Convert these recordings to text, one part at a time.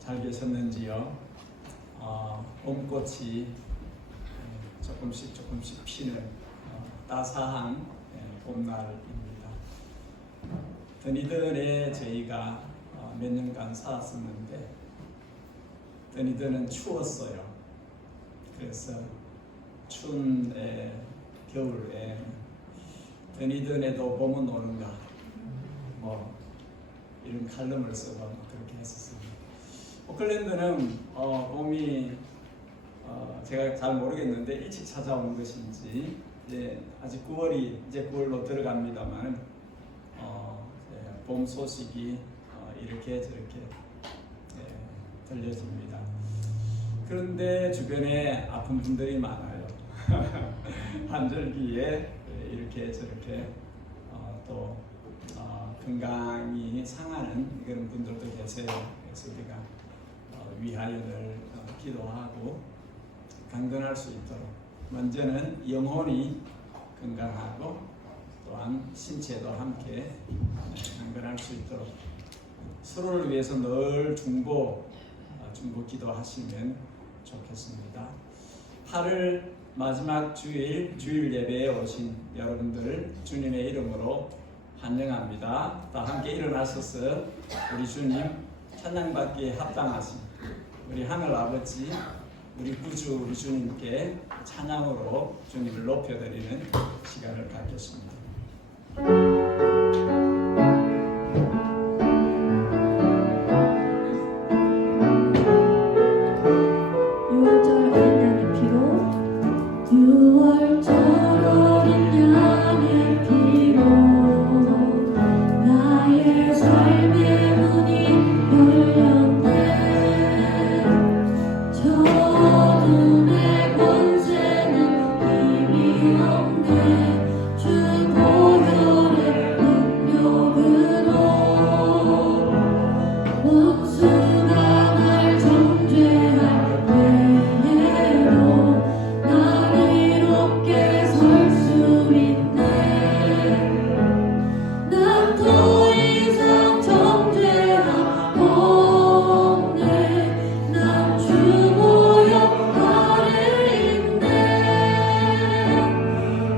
잘 계셨는지요? 봄꽃이 조금씩 피는 따스한 봄날입니다. 드니든에 저희가 몇 년간 살았었는데 드니든은 추웠어요. 그래서 추운 겨울에 드니든에도 봄은 오는가 이런 칼럼을 쓰고 그렇게 했었습니다. 오클랜드는 봄이 제가 잘 모르겠는데 일찍 찾아온 것인지 아직 9월이 이제 9월로 들어갑니다만 봄 소식이 이렇게 저렇게 들려집니다. 그런데 주변에 아픈 분들이 많아요. 한절기에 이렇게 저렇게 또 건강이 상하는 그런 분들도 계세요. 그래서 우리가 위하여를 기도하고 강건할 수 있도록 먼저는 영혼이 건강하고 또한 신체도 함께 강건할 수 있도록 서로를 위해서 늘 중보 기도하시면 좋겠습니다. 8월 마지막 주일 예배에 오신 여러분들 주님의 이름으로 환영합니다. 다 함께 일어나셔서 우리 주님 찬양받기에 합당하신 우리 하늘 아버지 우리 구주 우리 주님께 찬양으로 주님을 높여드리는 시간을 갖겠습니다. 6월절 어린 양의 피로 나의 삶의 문이 열렸네. 저 어둠의 권세는 힘이 없네. 주 보혈의 능력으로 원수가 날 정죄할 때에도 나를 이롭게 설 수 있네. 난 더 이상 정죄함 없네. 난 주 보혈 아래 있네.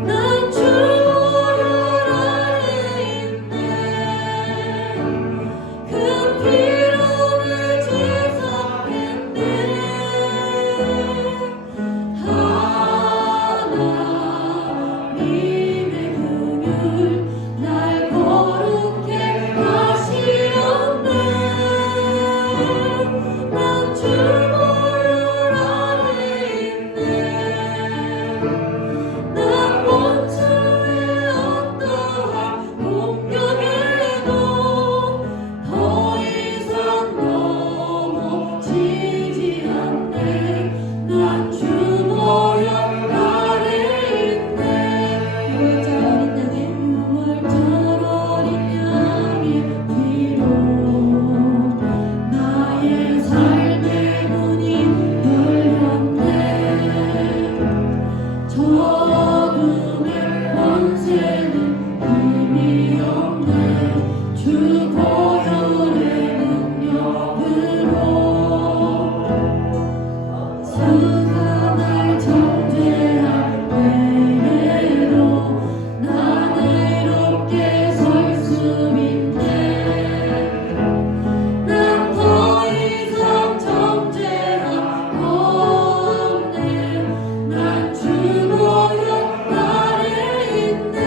난 주 보혈 아래 있네. 그 피로 날 제사했네. 하나님의 긍휼 날 거룩해 하시었네. 난 주 보혈 아래 있네. 난 원수의 어떠한 공격에도 더 이상 넘어지지 않네. 난 주 보혈 아래 있네. 6월절 어린 양의 피로 나의 삶의 문이 열렸네. 저 어둠의 권세는 힘이 없네. 주 보혈의 능력으로 원수가 날 정죄할 때에도 나는 이롭게 설 수 있네. 난 더 이상 정죄함 없네. 난 주 보혈 아래 있네.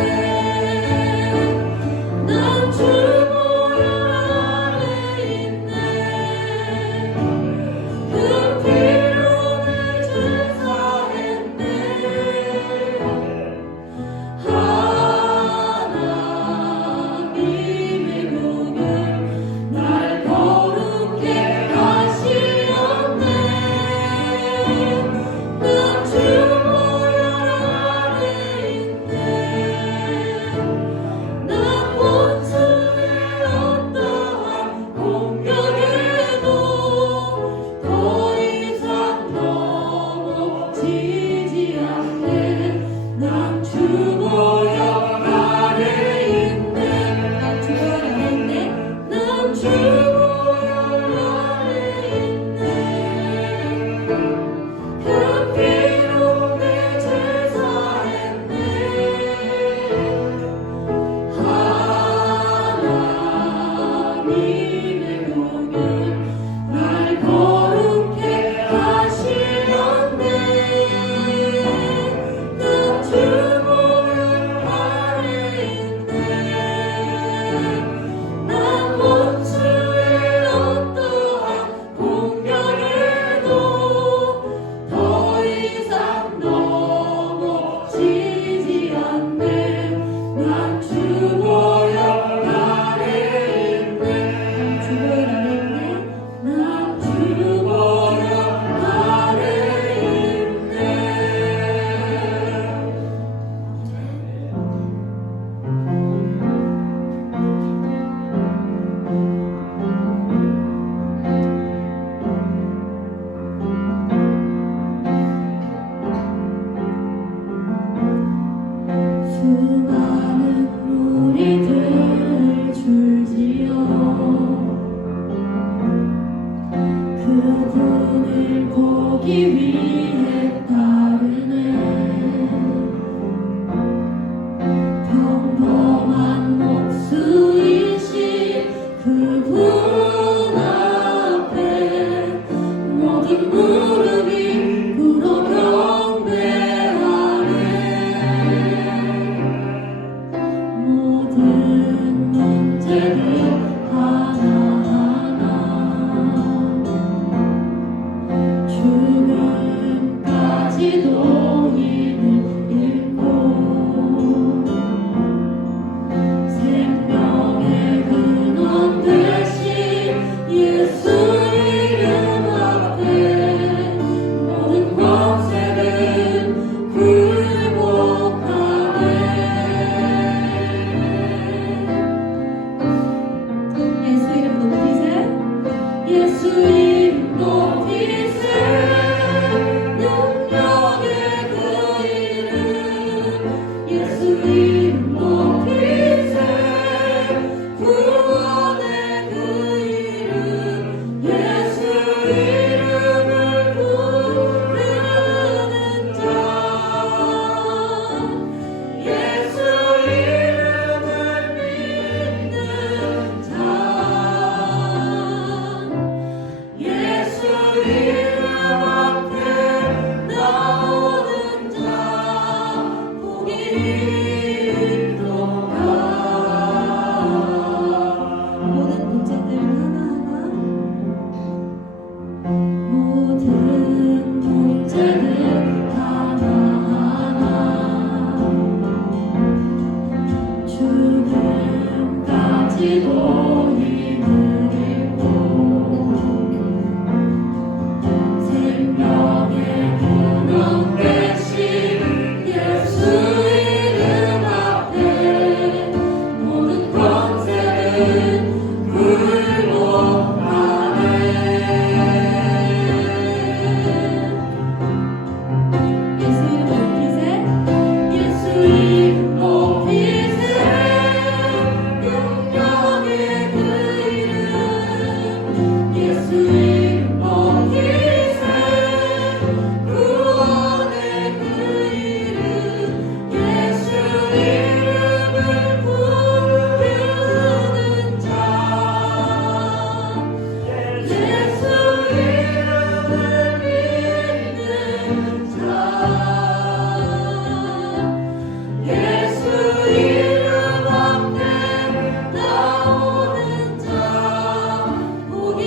난 주 보혈 아래 있네. 그 피로 날 제사했네. 하나님의 긍휼 날 거룩해 하시었네. 난 주 보혈 아래 있네. 난 원수의 어떠한 공격에도 더 이상 넘어지지 않네. 난 주 보혈 아래 있네. 난 주 보혈 아래 있네. 난 주 보혈 보기 위해 따르네 평범한 목수이신 그분 앞에 모든 무릎이 꿇어 경배하네 모든 문제들 하나하나 죽음까지도 힘을 잃고 생명의 근원 되신 예수 이름 앞에 모든 권세는 굴복하네 예수 이름 높이세 예수 이름 높이세 능력의 그 이름 예수 이름 높이세 구원의 그 이름 예수 이름을 부르는 자 예수 이름을 믿는 자 예수 이름 앞에 나오는 자 복이 있도다 모든 문제들 하나하나 모든 문제들 하나하나 죽음까지도 힘을 잃고 생명의 근원 되신 예수 이름 앞에 모든 권세는 굴복하네 예수 이름 높이세 예수 이름 높이세 능력의 그 이름 예수 이름 높이세 구원의 그 이름 예수 이름을 부르는 자 예수 이름을 믿는 자 예수 이름 앞에 나오는 자 복이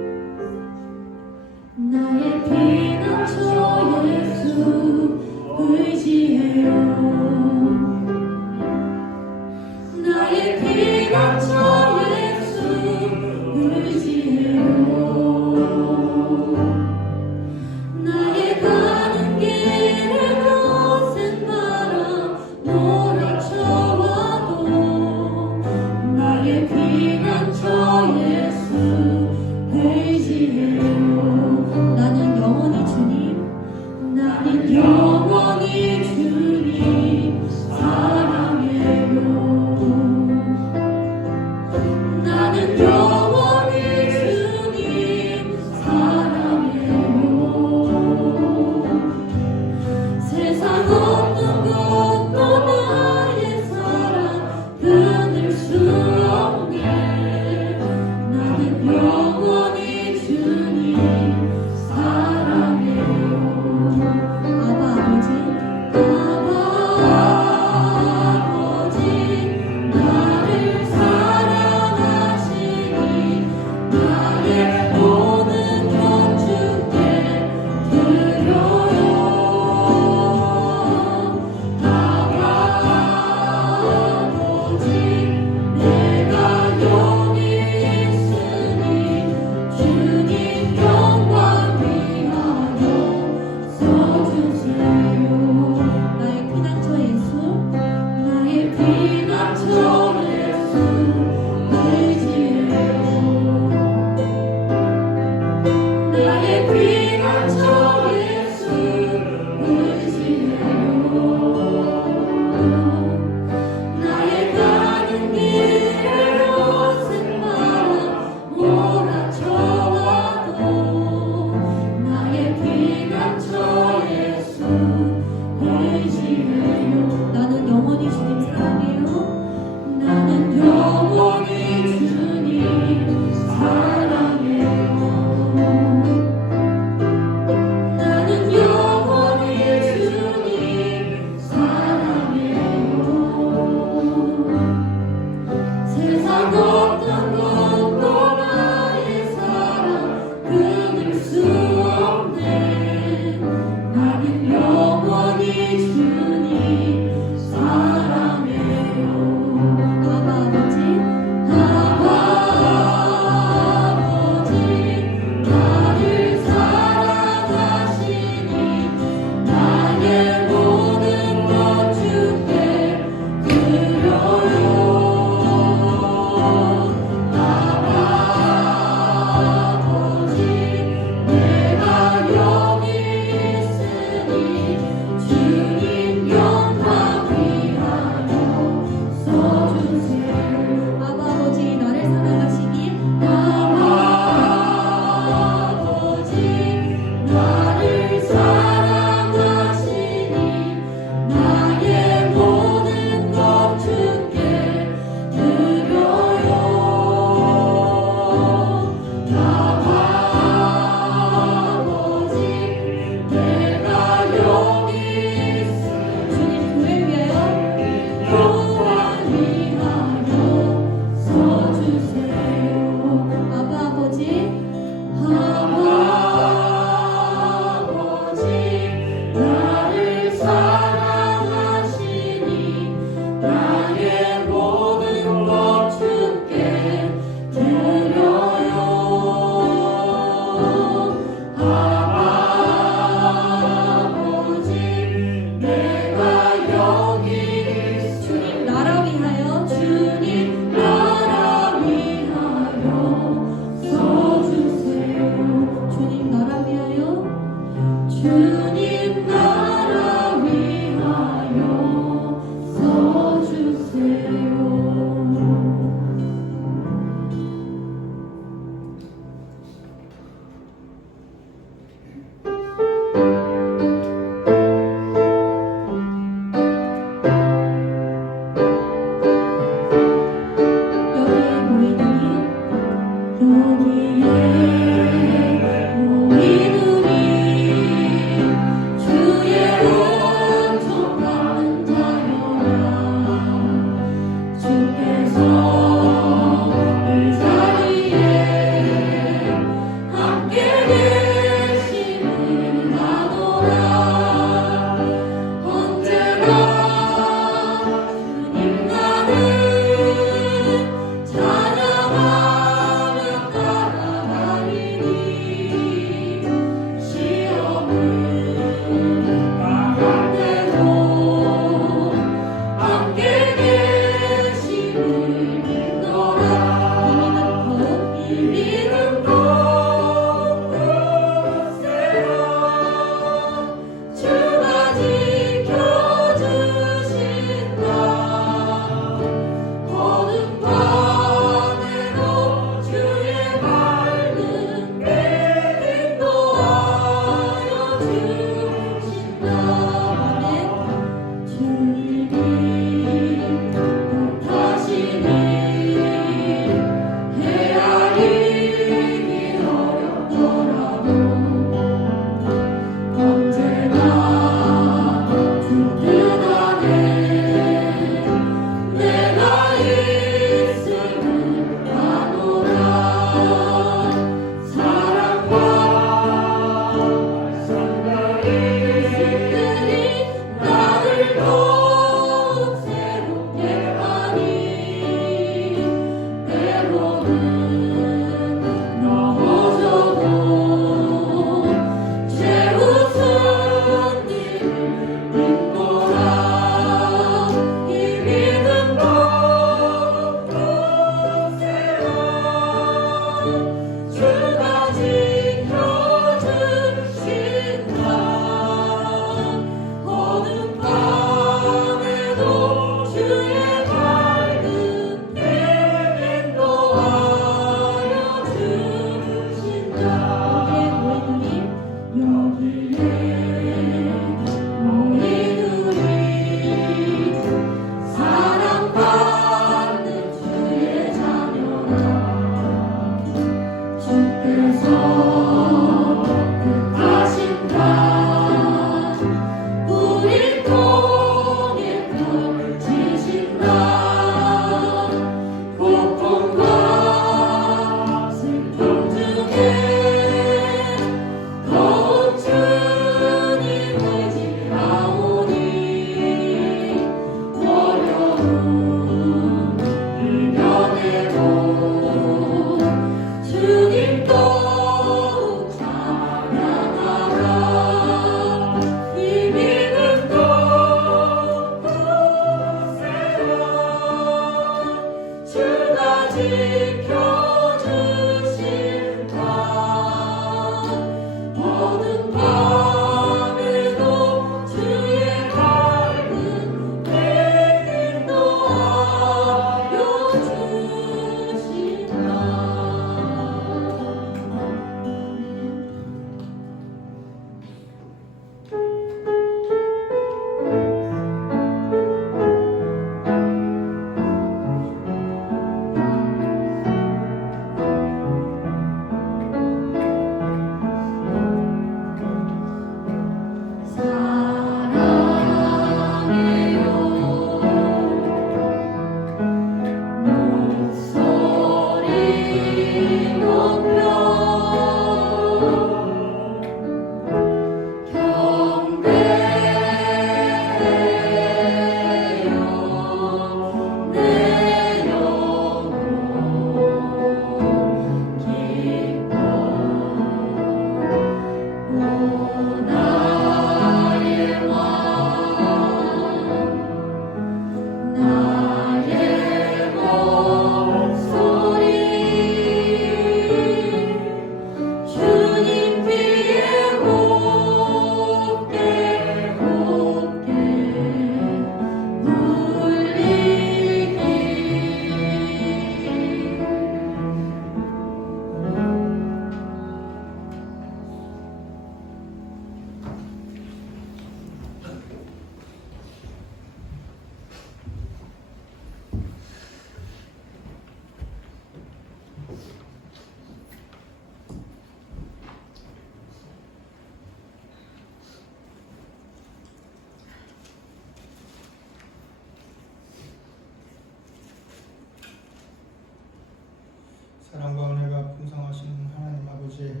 사랑과 은혜가 풍성하신 하나님 아버지,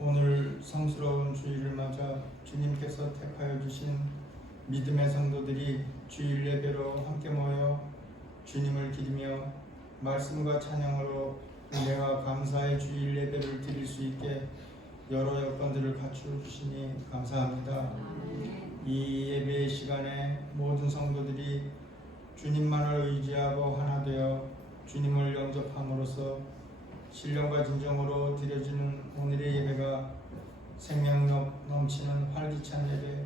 오늘 성스러운 주일을 맞아 주님께서 택하여 주신 믿음의 성도들이 주일 예배로 함께 모여 주님을 기리며 말씀과 찬양으로 은혜와 감사의 주일 예배를 드릴 수 있게 여러 여건들을 갖추어 주시니 감사합니다. 이 예배의 시간에 모든 성도들이 주님만을 의지하고 하나 되어 주님을 영접함으로써 신령과 진정으로 드려지는 오늘의 예배가 생명력 넘치는 활기찬 예배,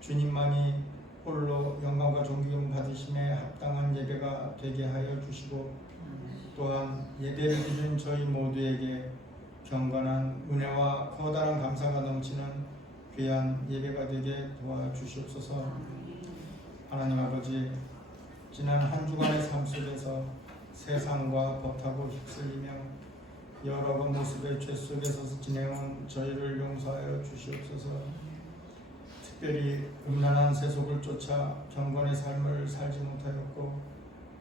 주님만이 홀로 영광과 존귀를 받으심에 합당한 예배가 되게 하여 주시고, 또한 예배를 드린 저희 모두에게 경건한 은혜와 커다란 감사가 넘치는 귀한 예배가 되게 도와주시옵소서. 하나님 아버지, 지난 한 주간의 삶 속에서 세상과 법하고 휩쓸리며 여러 모습의 죄 속에서 지내온 저희를 용서하여 주시옵소서. 특별히 음란한 세속을 쫓아 경건의 삶을 살지 못하였고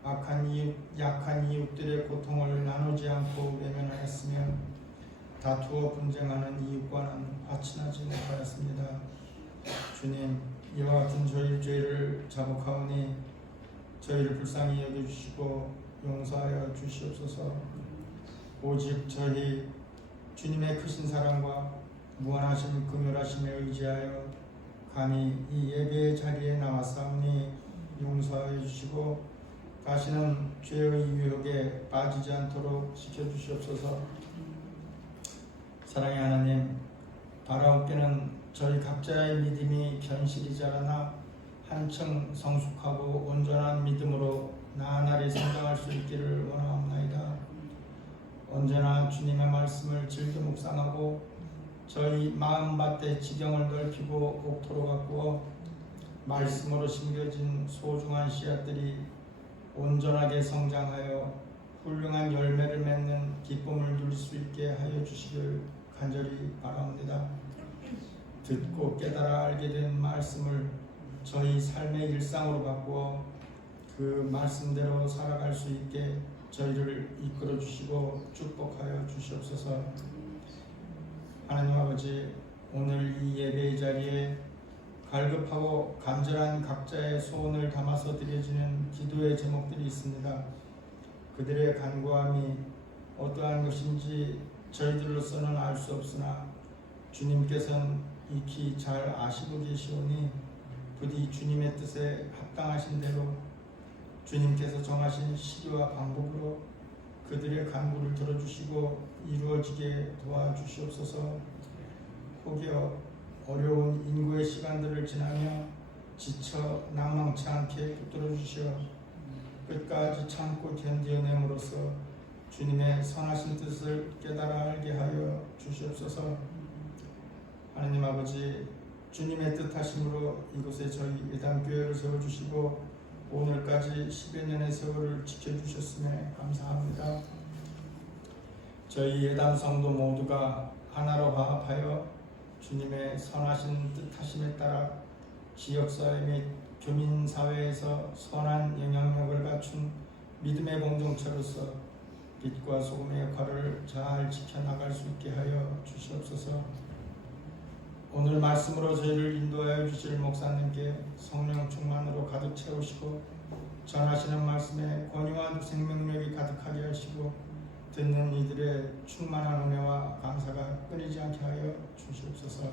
약한 이웃들의 고통을 나누지 않고 외면하였으며 다투어 분쟁하는 이웃과는 화친하지 못하였습니다. 주님, 이와 같은 저희 죄를 자복하오니 저희를 불쌍히 여겨주시고 용서하여 주시옵소서. 오직 저희 주님의 크신 사랑과 무한하신 긍휼하심에 의지하여 감히 이 예배의 자리에 나왔사오니 용서하여 주시고 다시는 죄의 유혹에 빠지지 않도록 지켜주시옵소서. 사랑의 하나님, 바라옵기는 저희 각자의 믿음이 견실히 자라나 한층 성숙하고 온전한 믿음으로 나날이 성장할 수 있기를 원하옵나이다. 언제나 주님의 말씀을 즐겨 묵상하고 저희 마음밭의 지경을 넓히고 옥토로 가꾸어 말씀으로 심겨진 소중한 씨앗들이 온전하게 성장하여 훌륭한 열매를 맺는 기쁨을 누릴 수 있게 하여 주시길 간절히 바라옵니다. 듣고 깨달아 알게 된 말씀을 저희 삶의 일상으로 바꾸어 그 말씀대로 살아갈 수 있게 저희를 이끌어 주시고 축복하여 주시옵소서. 하나님 아버지, 오늘 이 예배의 자리에 갈급하고 간절한 각자의 소원을 담아서 드려지는 기도의 제목들이 있습니다. 그들의 간구함이 어떠한 것인지 저희들로서는 알 수 없으나 주님께서는 익히 잘 아시고 계시오니 부디 주님의 뜻에 합당하신 대로 주님께서 정하신 시기와 방법으로 그들의 간구를 들어주시고 이루어지게 도와주시옵소서. 혹여 어려운 인구의 시간들을 지나며 지쳐 낭망치 않게 붙들어 주시어 끝까지 참고 견뎌냄으로써 주님의 선하신 뜻을 깨달아 알게 하여 주시옵소서. 하나님 아버지, 주님의 뜻하심으로 이곳에 저희 예담교회를 세워주시고 오늘까지 10여 년의 세월을 지켜주셨음에 감사합니다. 저희 예담 성도 모두가 하나로 화합하여 주님의 선하신 뜻하심에 따라 지역사회 및 교민사회에서 선한 영향력을 갖춘 믿음의 공동체로서 빛과 소금의 역할을 잘 지켜나갈 수 있게 하여 주시옵소서. 오늘 말씀으로 저희를 인도하여 주실 목사님께 성령 충만으로 가득 채우시고 전하시는 말씀에 권위와 생명력이 가득하게 하시고 듣는 이들의 충만한 은혜와 감사가 끊이지 않게 하여 주시옵소서.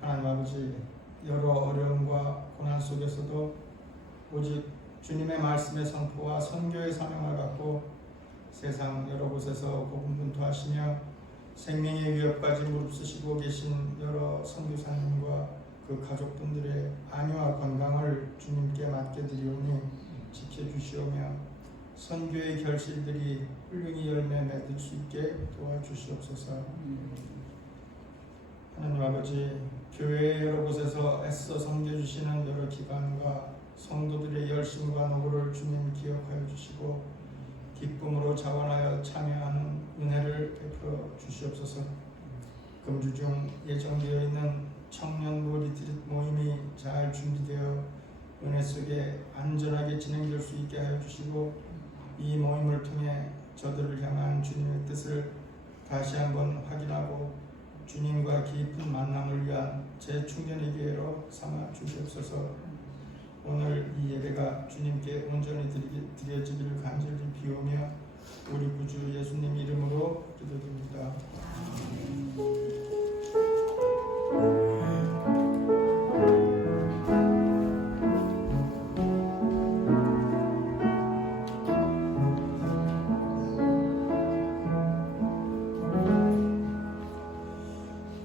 하나님 아버지, 여러 어려움과 고난 속에서도 오직 주님의 말씀의 선포와 선교의 사명을 갖고 세상 여러 곳에서 고군분투하시며 생명의 위협까지 무릅쓰시고 계신 여러 선교사님과 그 가족분들의 안위와 건강을 주님께 맡겨드리오니 지켜주시오며 선교의 결실들이 훌륭히 열매 맺을 수 있게 도와주시옵소서. 하나님 아버지, 교회의 여러 곳에서 애써 섬겨주시는 여러 기관과 성도들의 열심과 노고를 주님 기억하여 주시고 기쁨으로 자원하여 참여하는 은혜를 베풀어 주시옵소서. 금주 중 예정되어 있는 청년부 리트릿 모임이 잘 준비되어 은혜 속에 안전하게 진행될 수 있게 하여 주시고 이 모임을 통해 저들을 향한 주님의 뜻을 다시 한번 확인하고 주님과 깊은 만남을 위한 재충전의 기회로 삼아 주시옵소서. 오늘 이 예배가 주님께 온전히 드려지기를 간절히 비우며 우리 구주 예수님 이름으로 기도드립니다.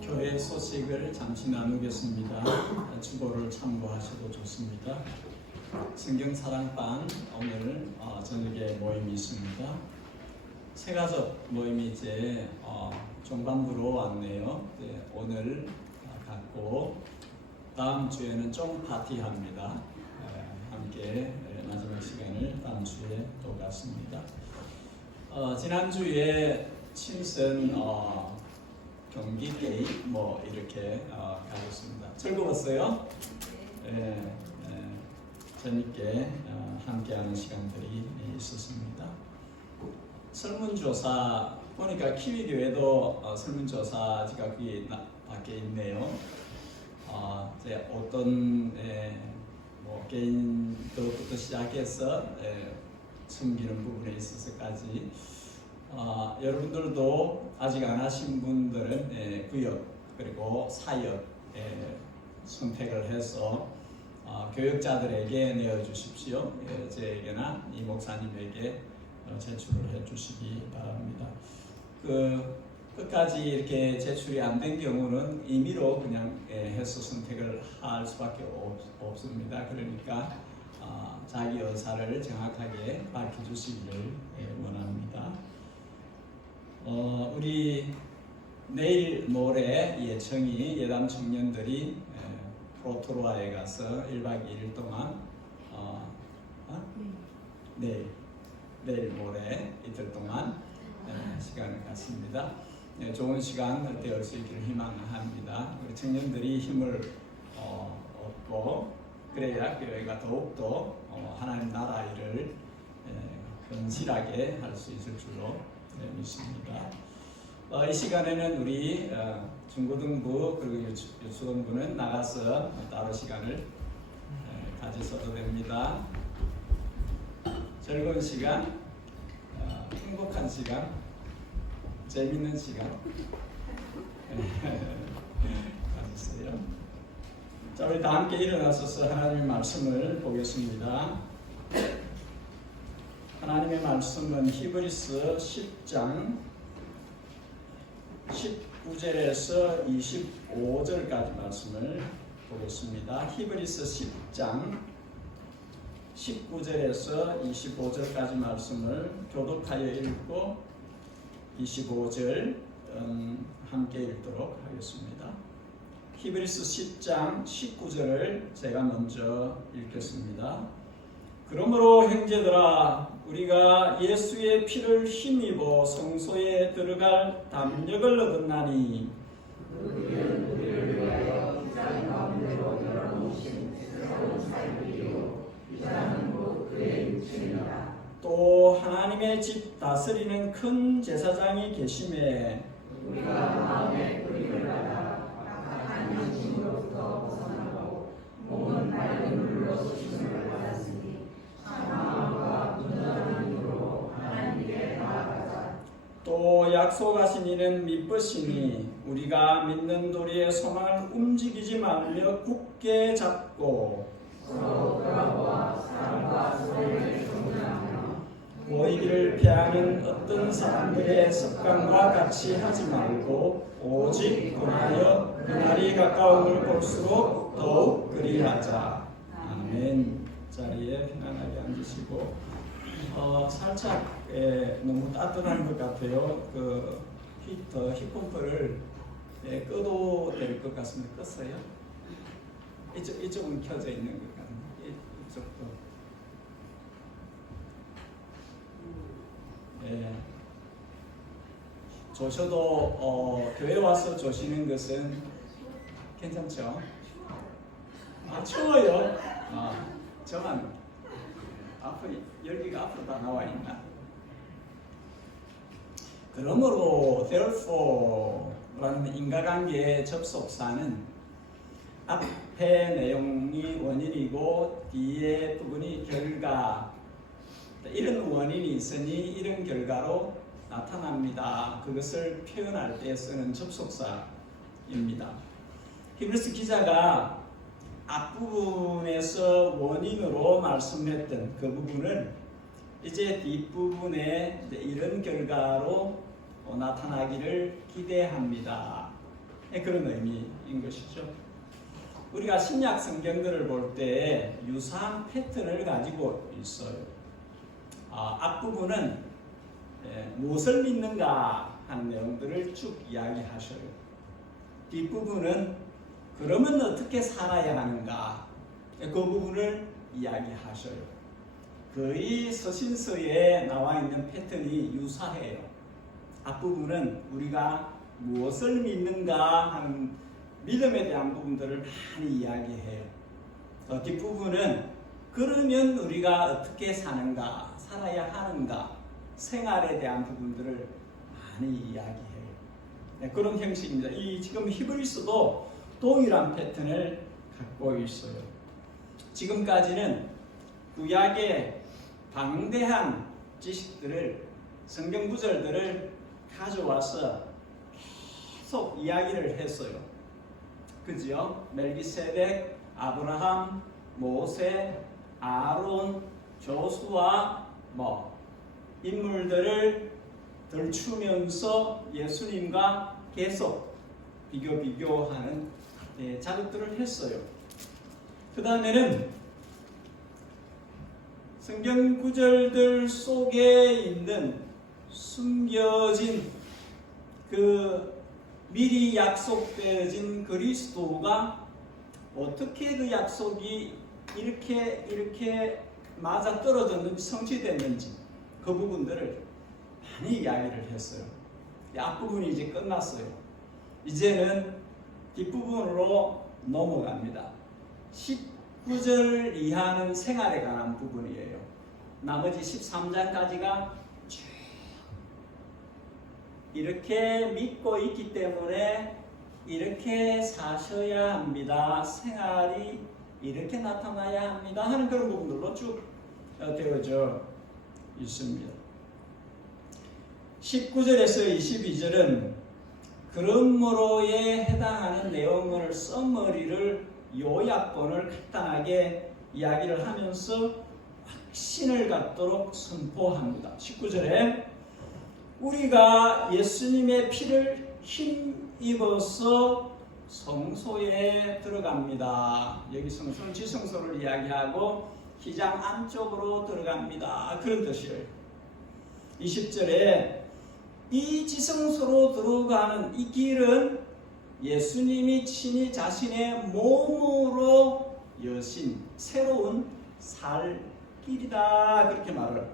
교회 소식을 잠시 나누겠습니다. 주보를 참고하셔도 좋습니다. 성경사랑방 오늘 저녁에 모임이 있습니다. 새가족 모임이 이제 중반부로 왔네요. 네, 오늘 갖고 다음 주에는 쫑 파티합니다. 같습니다. 지난주에 친선 경기 게임 뭐 이렇게 가졌습니다. 즐거웠어요? 네, 재밌게 함께하는 시간들이 있었습니다. 설문조사 보니까 키위교회도 설문조사지가 거기 밖에 있네요. 이제 어떤 뭐 개인도부터 시작해서 숨기는 부분에 있어서까지 여러분들도 아직 안 하신 분들은 구역 그리고 사역 선택을 해서 교역자들에게 내어주십시오. 저에게나 이 목사님에게 제출을 해주시기 바랍니다. 끝까지 이렇게 제출이 안 된 경우는 임의로 그냥 해서 선택을 할 수밖에 없습니다. 그러니까 자기 의사를 정확하게 밝혀주시기를 원합니다. 우리 내일 모레 예담 청년들이 프로토로아에 가서 1박 2일 동안 내일 모레 이틀 동안 시간을 갖습니다. 좋은 시간 되을 수 있기를 희망합니다. 우리 청년들이 힘을 얻고 그래야 교회가 더욱더 하나님 나라 일을 건실하게 할 수 있을 줄로 믿습니다. 이 시간에는 우리 중고등부 그리고 유초등부는 나가서 따로 시간을 가지셔도 됩니다. 즐거운 시간, 행복한 시간, 재밌는 시간 가지세요. 자, 우리 다 함께 일어나셔서 하나님의 말씀을 보겠습니다. 하나님의 말씀은 히브리서 10장 19절에서 25절까지 말씀을 보겠습니다. 히브리서 10장 19절에서 25절까지 말씀을 교독하여 읽고 25절 함께 읽도록 하겠습니다. 히브리서 10장 19절을 제가 먼저 읽겠습니다. 그러므로 형제들아 우리가 예수의 피를 힘입어 성소에 들어갈 담력을 얻었나니 우리를 위하여 기장 가운데로 열어놓으신 새로운 삶이요 기장은 곧 그의 육신이라. 또 하나님의 집 다스리는 큰 제사장이 계심에 우리가 마음의 뿌림을 받아 악한 양심으로부터 벗어나고 몸은 맑은 물로 씻음을 받았으니 마음과 온전한 힘으로 하나님께 나아가자. 또 약속하신 이는 믿으시니 우리가 믿는 도리의 소망을 움직이지 말며 굳게 잡고 서로 돌아보아 사랑과 소원을 경륜하며 모이기를 피하는 어떤 사람들의 습관과 같이 하지 말고 오직 권하여 그날이 가까움을 볼수록 더욱 그리하자. 아멘. 자리에 편안하게 앉으시고 살짝 너무 따뜻한 것 같아요. 그 히트펌프를 끄도 될 것 같습니다. 껐어요? 이쪽은 켜져 있는 것 같네요. 이쪽도. 조셔도 교회 와서 조시는 것은 괜찮죠? 추워요. 저만 열기가 앞으로 다 나와 있나? 그러므로 therefore라는 인과관계의 접속사는 앞에 내용이 원인이고 뒤에 부분이 결과. 이런 원인이 있으니 이런 결과로 나타납니다. 그것을 표현할 때 쓰는 접속사입니다. 히브리서 기자가 앞부분에서 원인으로 말씀했던 그 부분을 이제 뒷부분에 이런 결과로 나타나기를 기대합니다. 그런 의미인 것이죠. 우리가 신약 성경들을 볼 때 유사한 패턴을 가지고 있어요. 앞부분은 무엇을 믿는가 하는 내용들을 쭉 이야기하셔요. 뒷부분은 그러면 어떻게 살아야 하는가 그 부분을 이야기하셔요. 거의 서신서에 나와 있는 패턴이 유사해요. 앞부분은 우리가 무엇을 믿는가 하는 믿음에 대한 부분들을 많이 이야기해요. 뒷부분은 그러면 우리가 어떻게 사는가, 살아야 하는가, 생활에 대한 부분들을 많이 이야기해요. 네, 그런 형식입니다. 지금 히브리서도 동일한 패턴을 갖고 있어요. 지금까지는 구약의 방대한 지식들을, 성경 구절들을 가져와서 계속 이야기를 했어요. 그죠? 멜기세덱, 아브라함, 모세, 아론, 조수아 인물들을 들추면서 예수님과 계속 비교하는 작업들을 했어요. 그 다음에는 성경 구절들 속에 있는 숨겨진 미리 약속되어진 그리스도가 어떻게 그 약속이 이렇게 맞아 떨어졌는지, 성취됐는지 그 부분들을 많이 이야기를 했어요. 앞부분이 이제 끝났어요. 이제는 뒷부분으로 넘어갑니다. 19절 이하는 생활에 관한 부분이에요. 나머지 13장까지가 쭉 이렇게 믿고 있기 때문에 이렇게 사셔야 합니다. 생활이 이렇게 나타나야 합니다. 하는 그런 부분들로 쭉 되어져 있습니다. 19절에서 22절은 그러므로에 해당하는 내용을 써머리를 요약본을 간단하게 이야기를 하면서 확신을 갖도록 선포합니다. 19절에 우리가 예수님의 피를 힘입어서 성소에 들어갑니다. 여기 성소는 지성소를 이야기하고 기장 안쪽으로 들어갑니다. 그런 뜻이에요. 20절에 이 지성소로 들어가는 이 길은 예수님이 친히 자신의 몸으로 여신 새로운 살 길이다. 그렇게 말을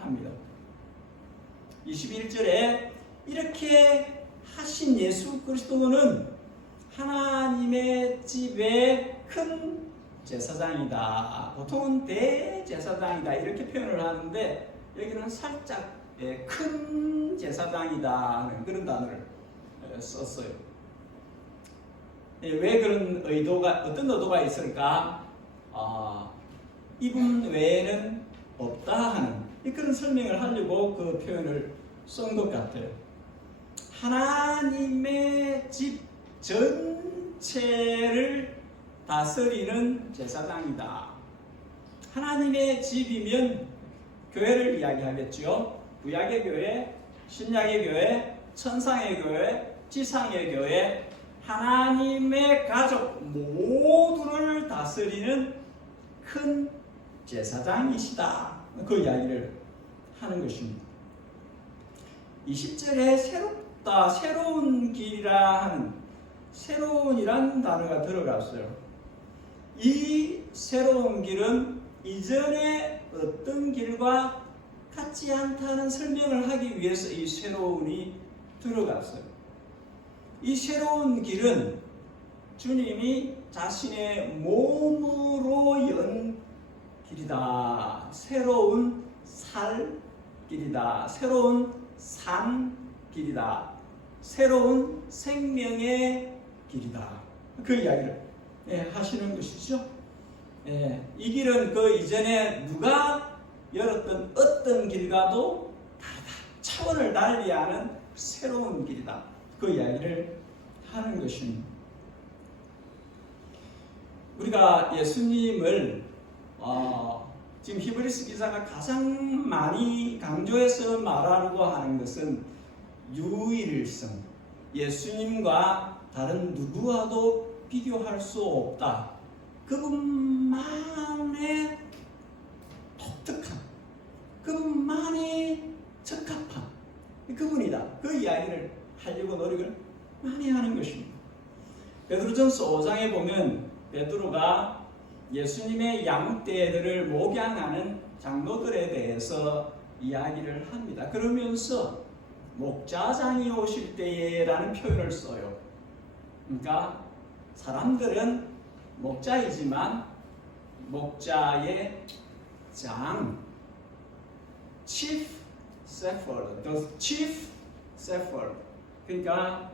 합니다. 21절에 이렇게 하신 예수 그리스도는 하나님의 집의 큰 제사장이다. 보통은 대제사장이다 이렇게 표현을 하는데 여기는 살짝 큰 제사장이다 하는 그런 단어를 썼어요. 왜 그런 어떤 의도가 있을까? 이분 외에는 없다 하는 그런 설명을 하려고 그 표현을 쓴 것 같아요. 하나님의 집 전체를 다스리는 제사장이다. 하나님의 집이면 교회를 이야기하겠죠. 구약의 교회, 신약의 교회, 천상의 교회, 지상의 교회, 하나님의 가족 모두를 다스리는 큰 제사장이시다. 그 이야기를 하는 것입니다. 20절에 새로운 길이라 하는 새로운이란 단어가 들어갔어요. 이 새로운 길은 이전에 어떤 길과 같지 않다는 설명을 하기 위해서 이 새로운이 들어갔어요. 이 새로운 길은 주님이 자신의 몸으로 연 길이다. 새로운 살 길이다. 새로운 산 길이다. 새로운 생명의 길이다. 그 이야기를 하시는 것이죠. 이 길은 그 이전에 누가 열었던 어떤 길과도 다르다. 차원을 달리하는 새로운 길이다. 그 이야기를 하는 것입니다. 우리가 예수님을 지금 히브리서 기자가 가장 많이 강조해서 말하려고 하는 것은 유일성, 예수님과 다른 누구와도 비교할 수 없다. 그분만의 독특함, 그분만의 적합함, 그분이다. 그 이야기를 하려고 노력을 많이 하는 것입니다. 베드로전서 5장에 보면 베드로가 예수님의 양떼들을 목양하는 장로들에 대해서 이야기를 합니다. 그러면서 목자장이 오실 때에라는 표현을 써요. 그러니까 사람들은 목자이지만 목자의 장, chief shepherd, the chief shepherd. 그러니까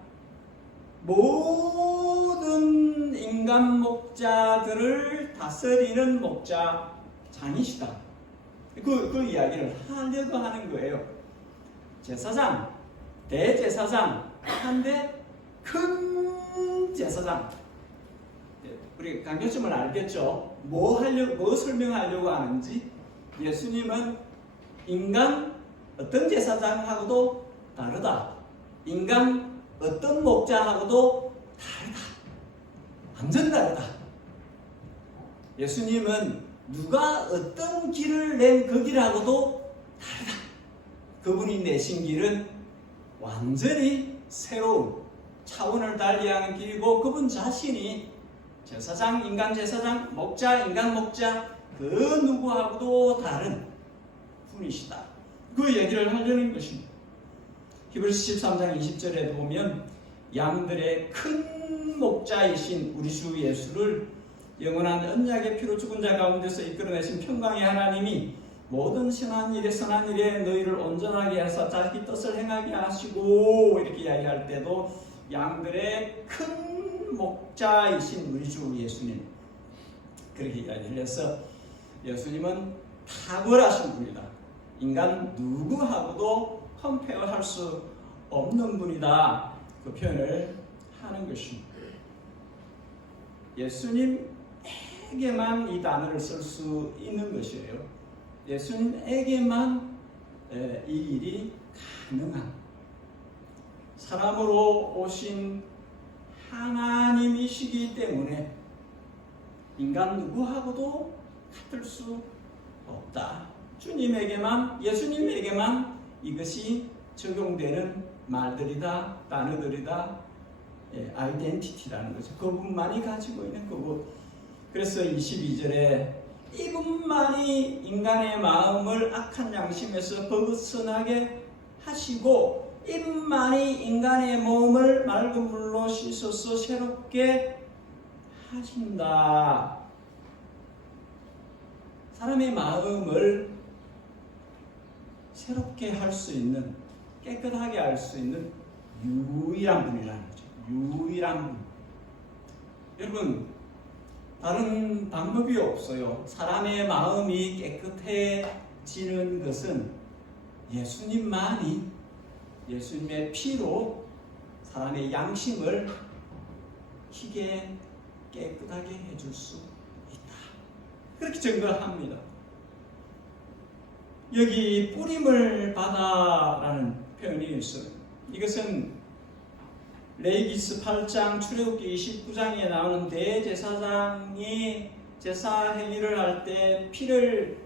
모든 인간 목자들을 다스리는 목자장이시다. 그 이야기를 하려고 하는 거예요. 제사장, 대제사장, 한데 큰 제사장. 우리 강교점을 알겠죠? 뭐 설명하려고 하는지. 예수님은 인간 어떤 제사장하고도 다르다. 인간 어떤 목자하고도 다르다. 완전 다르다. 예수님은 누가 어떤 길을 낸 그 길하고도 다르다. 그분이 내신 길은 완전히 새로운 차원을 달리하는 길이고, 그분 자신이 제사장, 인간 제사장, 목자, 인간 목자, 그 누구하고도 다른 분이시다. 그 얘기를 하려는 것입니다. 히브리서 13장 20절에 보면 양들의 큰 목자이신 우리 주 예수를 영원한 언약의 피로 죽은 자 가운데서 이끌어내신 평강의 하나님이 모든 선한 일에 너희를 온전하게 하사 자기 뜻을 행하게 하시고, 이렇게 이야기할 때도 양들의 큰 목자이신 우리 주 예수님, 그렇게 이야기를 해서 예수님은 탁월하신 분이다. 인간 누구하고도 컴페어할 수 없는 분이다. 그 표현을 하는 것입니다. 예수님에게만 이 단어를 쓸 수 있는 것이에요. 예수님에게만 이 일이 가능한, 사람으로 오신 하나님이시기 때문에 인간 누구하고도 같을 수 없다. 주님에게만, 예수님에게만 이것이 적용되는 말들이다, 단어들이다, 아이덴티티라는 거죠. 그분만이 가지고 있는 거고. 그래서 22절에 이분만이 인간의 마음을 악한 양심에서 벗어나게 하시고, 이분만이 인간의 몸을 맑은 물로 씻어서 새롭게 하신다. 사람의 마음을 새롭게 할 수 있는, 깨끗하게 할 수 있는 유일한 분이라는 거죠. 유일한 분. 여러분, 다른 방법이 없어요. 사람의 마음이 깨끗해지는 것은 예수님만이, 예수님의 피로 사람의 양심을 희게 깨끗하게 해줄 수 있다. 그렇게 증거합니다. 여기 뿌림을 받아라는 표현이 있어요. 이것은 레위기스 8장, 출애굽기 29장에 나오는 대제사장이 제사 행위를 할 때 피를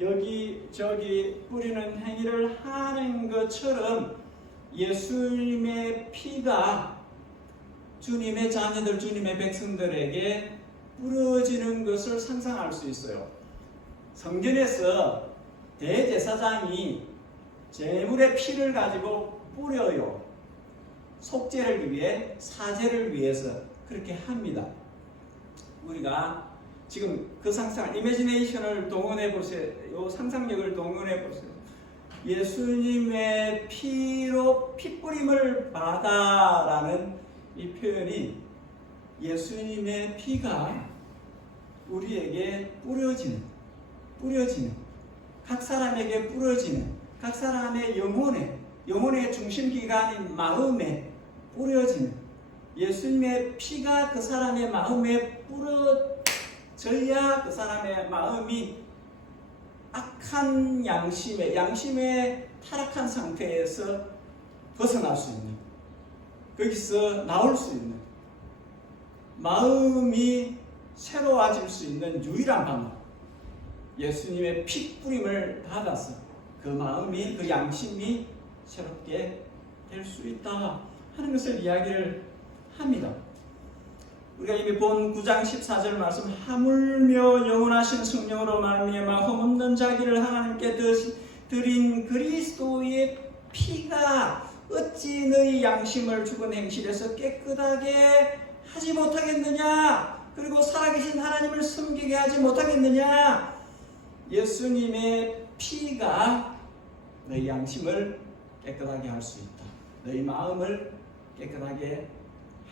여기저기 뿌리는 행위를 하는 것처럼 예수님의 피가 주님의 자녀들, 주님의 백성들에게 뿌려지는 것을 상상할 수 있어요. 성전에서 대제사장이 제물의 피를 가지고 뿌려요. 속죄를 위해, 사죄를 위해서 그렇게 합니다. 우리가 지금 그 상상, 이미지네이션을 동원해 보세요. 상상력을 동원해 보세요. 예수님의 피로 피뿌림을 받아라는 이 표현이 예수님의 피가 우리에게 뿌려지는, 각 사람에게 뿌려지는, 각 사람의 영혼의 중심기관인 마음에 뿌려지는, 예수님의 피가 그 사람의 마음에 뿌려져야 그 사람의 마음이 악한 양심의 타락한 상태에서 벗어날 수 있는, 거기서 나올 수 있는, 마음이 새로워질 수 있는 유일한 방법, 예수님의 피 뿌림을 받아서 그 마음이, 그 양심이 새롭게 될 수 있다 하는 것을 이야기를 합니다. 우리가 이미 본 9장 14절 말씀, 하물며 영원하신 성령으로 말미암아 흠없는 자기를 하나님께 드린 그리스도의 피가 어찌 너희 양심을 죽은 행실에서 깨끗하게 하지 못하겠느냐? 그리고 살아계신 하나님을 섬기게 하지 못하겠느냐? 예수님의 피가 너희 양심을 깨끗하게 할 수 있다. 너희 마음을 깨끗하게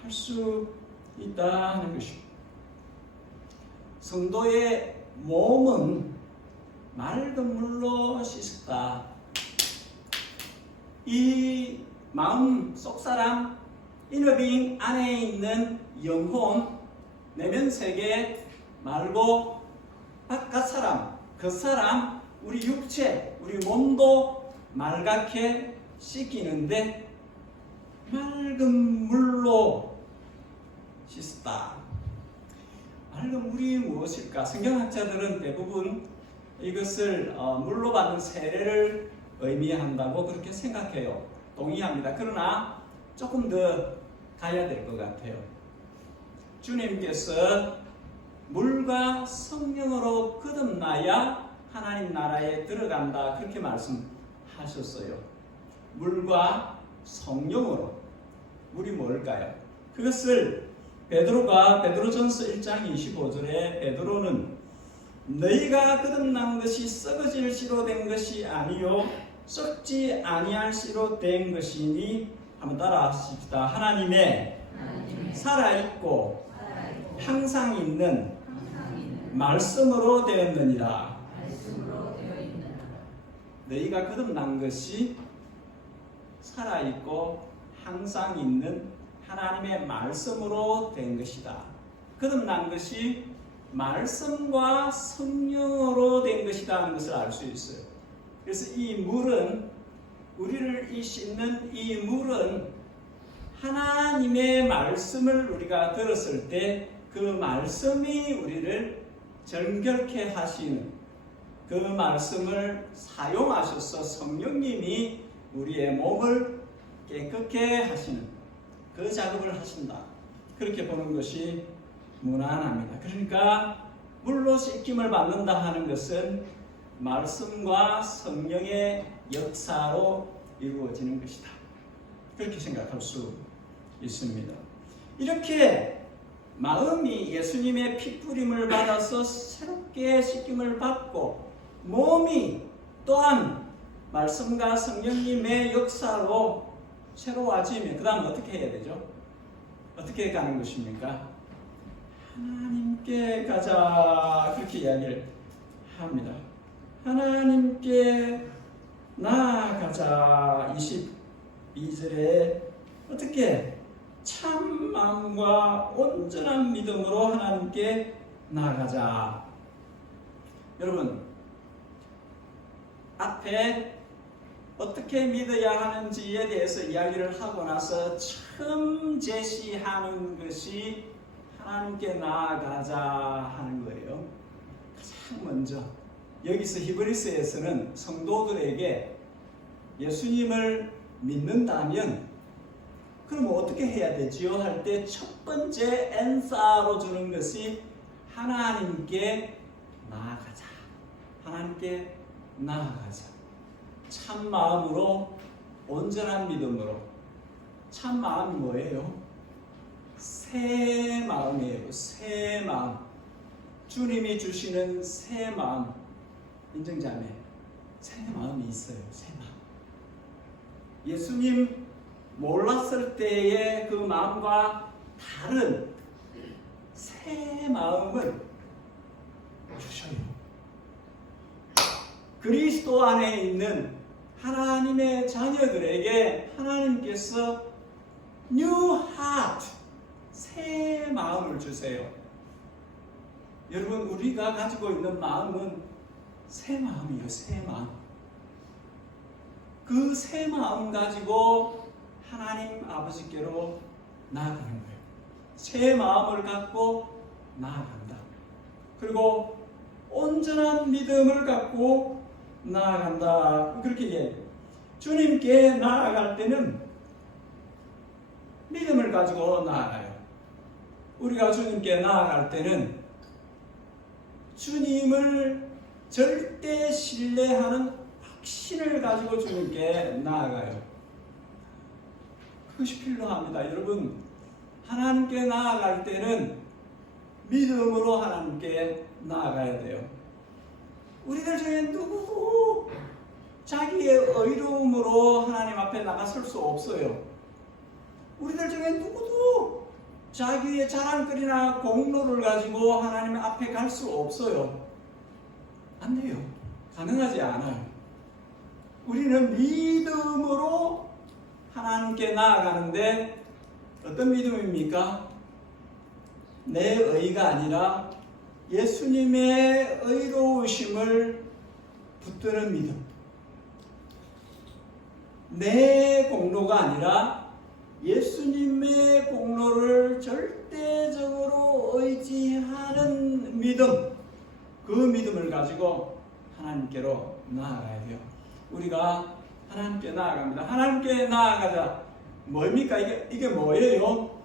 할 수 있다 하는 것입니다. 성도의 몸은 맑은 물로 씻었다. 이 마음 속사람, 이너빙 안에 있는 영혼, 내면 세계 말고 바깥 사람, 그 사람, 우리 육체, 우리 몸도 맑게 씻기는데 맑은 물로 씻었다. 맑은 물이 무엇일까? 성경학자들은 대부분 이것을 물로 받는 세례를 의미한다고 그렇게 생각해요. 동의합니다. 그러나 조금 더 가야 될 것 같아요. 주님께서 물과 성령으로 거듭나야 하나님 나라에 들어간다, 그렇게 말씀하셨어요. 물과 성령으로. 물이 뭘까요? 그것을 베드로전서 1장 25절에 베드로는 너희가 거듭난 것이 썩어질 씨로 된 것이 아니요 썩지 아니할 씨로 된 것이니, 한번 따라 하십시다. 하나님의 살아있고 항상 있는 말씀으로 되었느니라. 너희가 거듭난 것이 살아있고 항상 있는 하나님의 말씀으로 된 것이다. 거듭난 것이 말씀과 성령으로 된 것이다 하는 것을 알 수 있어요. 그래서 이 물은, 우리를 씻는 이 물은 하나님의 말씀을 우리가 들었을 때 그 말씀이 우리를 정결케 하시는, 그 말씀을 사용하셔서 성령님이 우리의 몸을 깨끗게 하시는 그 작업을 하신다. 그렇게 보는 것이 무난합니다. 그러니까 물로 씻김을 받는다 하는 것은 말씀과 성령의 역사로 이루어지는 것이다. 그렇게 생각할 수 있습니다. 이렇게 마음이 예수님의 피뿌림을 받아서 새롭게 씻김을 받고 몸이 또한 말씀과 성령님의 역사로 새로워지면 그 다음 어떻게 해야 되죠? 어떻게 가는 것입니까? 하나님께 가자, 그렇게 이야기를 합니다. 하나님께 나아가자. 22절에 어떻게 참 마음과 온전한 믿음으로 하나님께 나아가자. 여러분, 앞에 어떻게 믿어야 하는지에 대해서 이야기를 하고 나서 처음 제시하는 것이 하나님께 나아가자 하는 거예요. 가장 먼저 여기서 히브리서에서는 성도들에게 예수님을 믿는다면 그럼 어떻게 해야 되지요? 할 때 첫 번째 엔사로 주는 것이 하나님께 나아가자. 하나님께 나아가자. 참 마음으로, 온전한 믿음으로. 참 마음이 뭐예요? 새 마음이에요. 새 마음. 주님이 주시는 새 마음. 인정자매, 새 마음이 있어요. 새 마음. 예수님 몰랐을 때의 그 마음과 다른 새 마음을 주셔요. 그리스도 안에 있는 하나님의 자녀들에게 하나님께서 New Heart, 새 마음을 주세요. 여러분, 우리가 가지고 있는 마음은 새 마음이에요. 새 마음. 그 새 마음 가지고 하나님 아버지께로 나아가는 거예요. 새 마음을 갖고 나아간다. 그리고 온전한 믿음을 갖고 나아간다. 그렇게 얘기해요. 주님께 나아갈 때는 믿음을 가지고 나아가요. 우리가 주님께 나아갈 때는 주님을 절대 신뢰하는 확신을 가지고 주님께 나아가요. 그것이 필요합니다. 여러분, 하나님께 나아갈 때는 믿음으로 하나님께 나아가야 돼요. 우리들 중에 누구도 자기의 의로움으로 하나님 앞에 나가설 수 없어요. 우리들 중에 누구도 자기의 자랑거리나 공로를 가지고 하나님 앞에 갈 수 없어요. 안 돼요. 가능하지 않아요. 우리는 믿음으로 하나님께 나아가는데 어떤 믿음입니까? 내 의가 아니라 예수님의 의로우심을 붙드는 믿음. 내 공로가 아니라 예수님의 공로를 절대적으로 의지하는 믿음. 그 믿음을 가지고 하나님께로 나아가야 돼요. 우리가 하나님께 나아갑니다. 하나님께 나아가자. 뭡니까? 이게 뭐예요?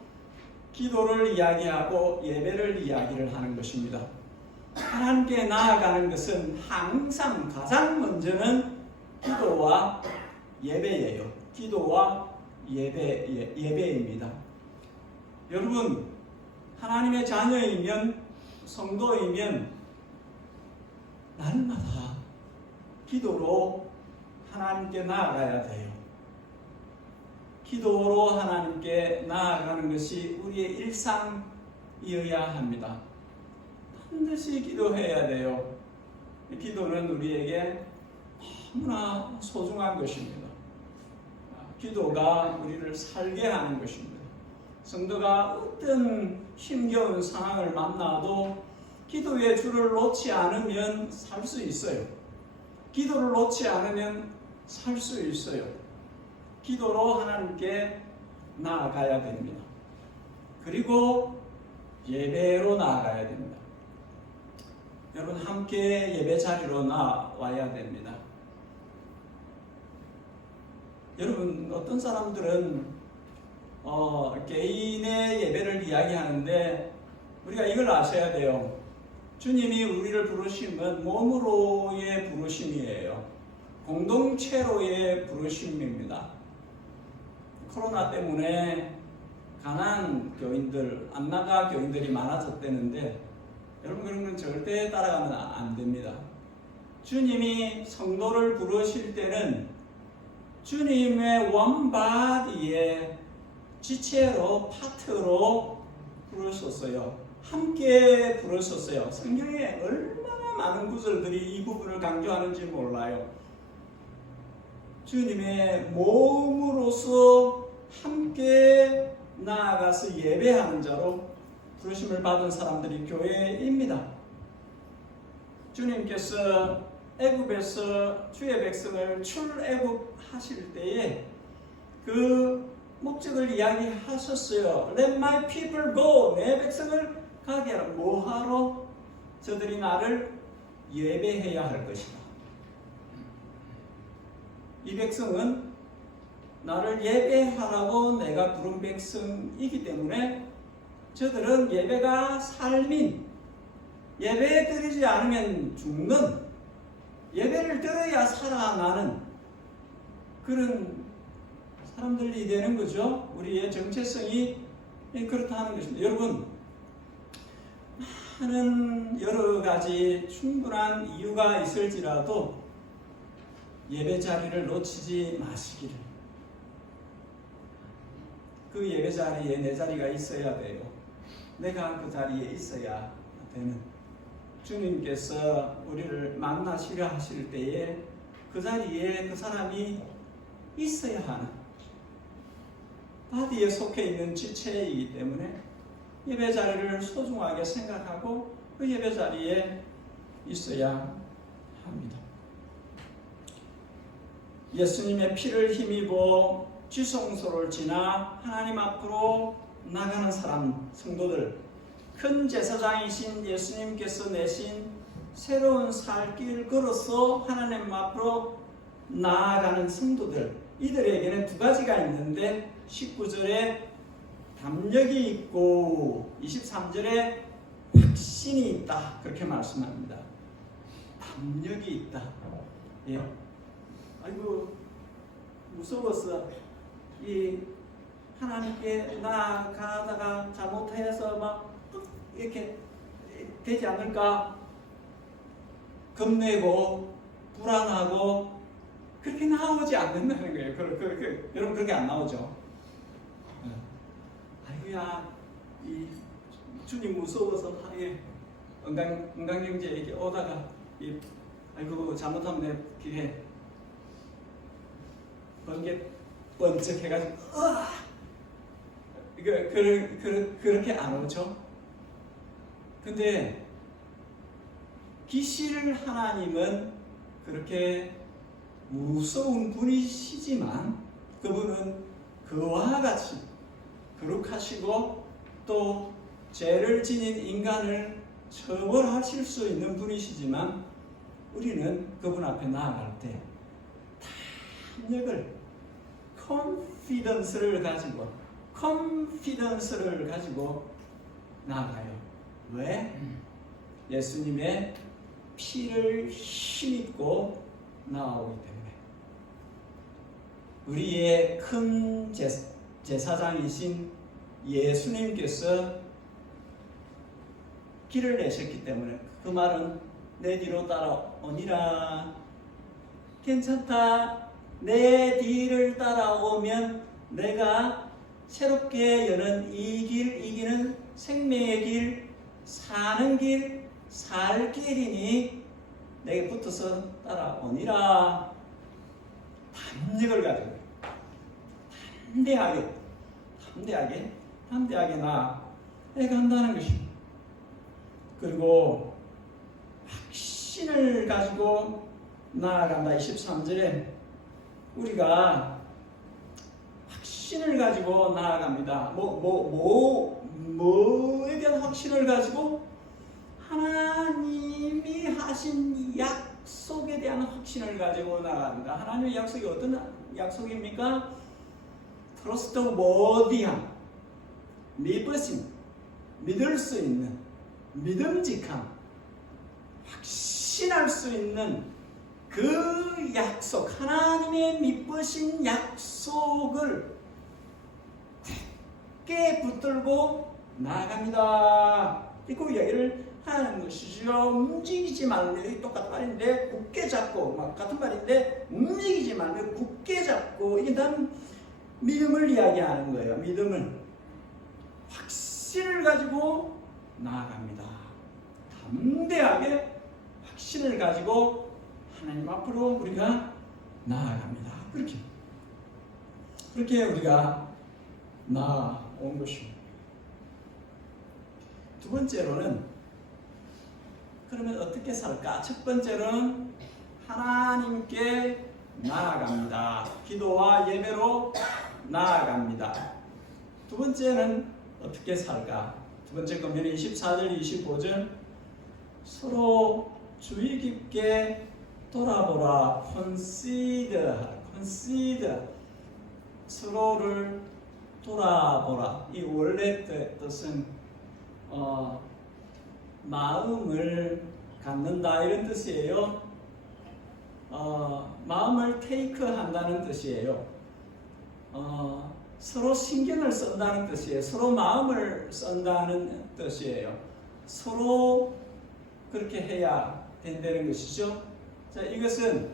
기도를 이야기하고 예배를 이야기를 하는 것입니다. 하나님께 나아가는 것은 항상 가장 먼저는 기도와 예배예요. 기도와 예배입니다. 여러분, 하나님의 자녀이면, 성도이면 날마다 기도로 하나님께 나아가야 돼요. 기도로 하나님께 나아가는 것이 우리의 일상이어야 합니다. 반드시 기도해야 돼요. 기도는 우리에게 너무나 소중한 것입니다. 기도가 우리를 살게 하는 것입니다. 성도가 어떤 힘겨운 상황을 만나도 기도의 줄을 놓지 않으면 살 수 있어요. 기도를 놓지 않으면 살 수 있어요. 기도로 하나님께 나아가야 됩니다. 그리고 예배로 나아가야 됩니다. 여러분, 함께 예배 자리로 나와야 됩니다. 여러분, 어떤 사람들은 개인의 예배를 이야기하는데 우리가 이걸 아셔야 돼요. 주님이 우리를 부르심은 몸으로의 부르심이에요. 공동체로의 부르심입니다. 코로나 때문에 가난 교인들, 안 나가 교인들이 많아졌다는데 여러분, 그런 건 절대 따라가면 안 됩니다. 주님이 성도를 부르실 때는 주님의 원바디의 지체로, 파트로 부르셨어요. 함께 부르셨어요. 성경에 얼마나 많은 구절들이 이 부분을 강조하는지 몰라요. 주님의 몸으로서 함께 나아가서 예배하는 자로 부르심을 받은 사람들이 교회입니다. 주님께서 애굽에서 주의 백성을 출애굽하실 때에 그 목적을 이야기하셨어요. Let my people go. 내 백성을 가게 하라. 뭐하러? 저들이 나를 예배해야 할 것이다. 이 백성은 나를 예배하라고 내가 부른 백성이기 때문에 저들은 예배가 삶인, 예배 드리지 않으면 죽는, 예배를 드려야 살아나는 그런 사람들이 되는 거죠. 우리의 정체성이 그렇다 는 것입니다. 여러분, 많은 여러 가지 충분한 이유가 있을지라도 예배 자리를 놓치지 마시기를. 그 예배 자리에 내 자리가 있어야 돼요. 내가 그 자리에 있어야 되는. 주님께서 우리를 만나시려 하실 때에 그 자리에 그 사람이 있어야 하는, 바디에 속해 있는 지체이기 때문에 예배 자리를 소중하게 생각하고 그 예배 자리에 있어야 합니다. 예수님의 피를 힘입어 지성소를 지나 하나님 앞으로 나가는 사람, 성도들, 큰 제사장이신 예수님께서 내신 새로운 살 길을 걸어서 하나님 앞으로 나아가는 성도들, 이들에게는 두 가지가 있는데 19절에 담력이 있고 23절에 확신이 있다 그렇게 말씀합니다. 담력이 있다. 예. 아이고 무서웠어. 이 하나님께 나아가다가 잘못해서 막 이렇게 되지 않을까 겁내고 불안하고 그렇게 나오지 않는다는 거예요. 여러분 그렇게 안 나오죠. 아이고야 이 주님 무서워서 은강경제 이렇게 오다가 아이고 잘못하면 내 귀에 번개 번쩍 해가지고 그렇게 안 오죠. 근데 기실 하나님은 그렇게 무서운 분이시지만 그분은 그와 같이 거룩하시고 또 죄를 지닌 인간을 처벌하실 수 있는 분이시지만 우리는 그분 앞에 나아갈 때 담력을 컨피던스를 가지고 나아가요. 왜? 예수님의 피를 힘입고 나아오기 때문에 우리의 큰 제사장이신 예수님께서 길을 내셨기 때문에 그 말은 내 뒤로 따라오니라. 괜찮다. 내 뒤를 따라오면 내가 새롭게 여는 이 길, 이 길은 생명의 길, 사는 길, 살 길이니 내게 붙어서 따라오니라. 담력을 가지고 담대하게 나아간다는 것입니다. 그리고 확신을 가지고 나아간다. 23절에 우리가 확신을 가지고 나아갑니다. 뭐에 대한 확신을 가지고? 하나님이 하신 약속에 대한 확신을 가지고 나아갑니다. 하나님의 약속이 어떤 약속입니까? 트러스트워디함, 믿을 수 있는, 믿음직함, 확신할 수 있는 그 약속, 하나님의 믿으신 약속을 굳게 붙들고 나아갑니다. 이거 얘기를 하는 것이죠. 움직이지 말고, 똑같은 말인데 굳게 잡고, 같은 말인데 움직이지 말고 굳게 잡고, 이게 난 믿음을 이야기하는 거예요. 믿음을, 확신을 가지고 나아갑니다. 담대하게 확신을 가지고 하나님 앞으로 우리가 나아갑니다. 그렇게 우리가 나아온 것입니다. 두 번째로는 그러면 어떻게 살까? 첫 번째로는 하나님께 나아갑니다. 기도와 예배로 나아갑니다. 두 번째는 어떻게 살까? 두 번째 거면 24절, 25절 서로 주의 깊게 돌아보라. consider 서로를 돌아보라. 이 원래 뜻은 마음을 갖는다 이런 뜻이에요. 마음을 테이크 한다는 뜻이에요. 서로 신경을 쓴다는 뜻이에요. 서로 마음을 쓴다는 뜻이에요. 서로 그렇게 해야 된다는 것이죠. 자, 이것은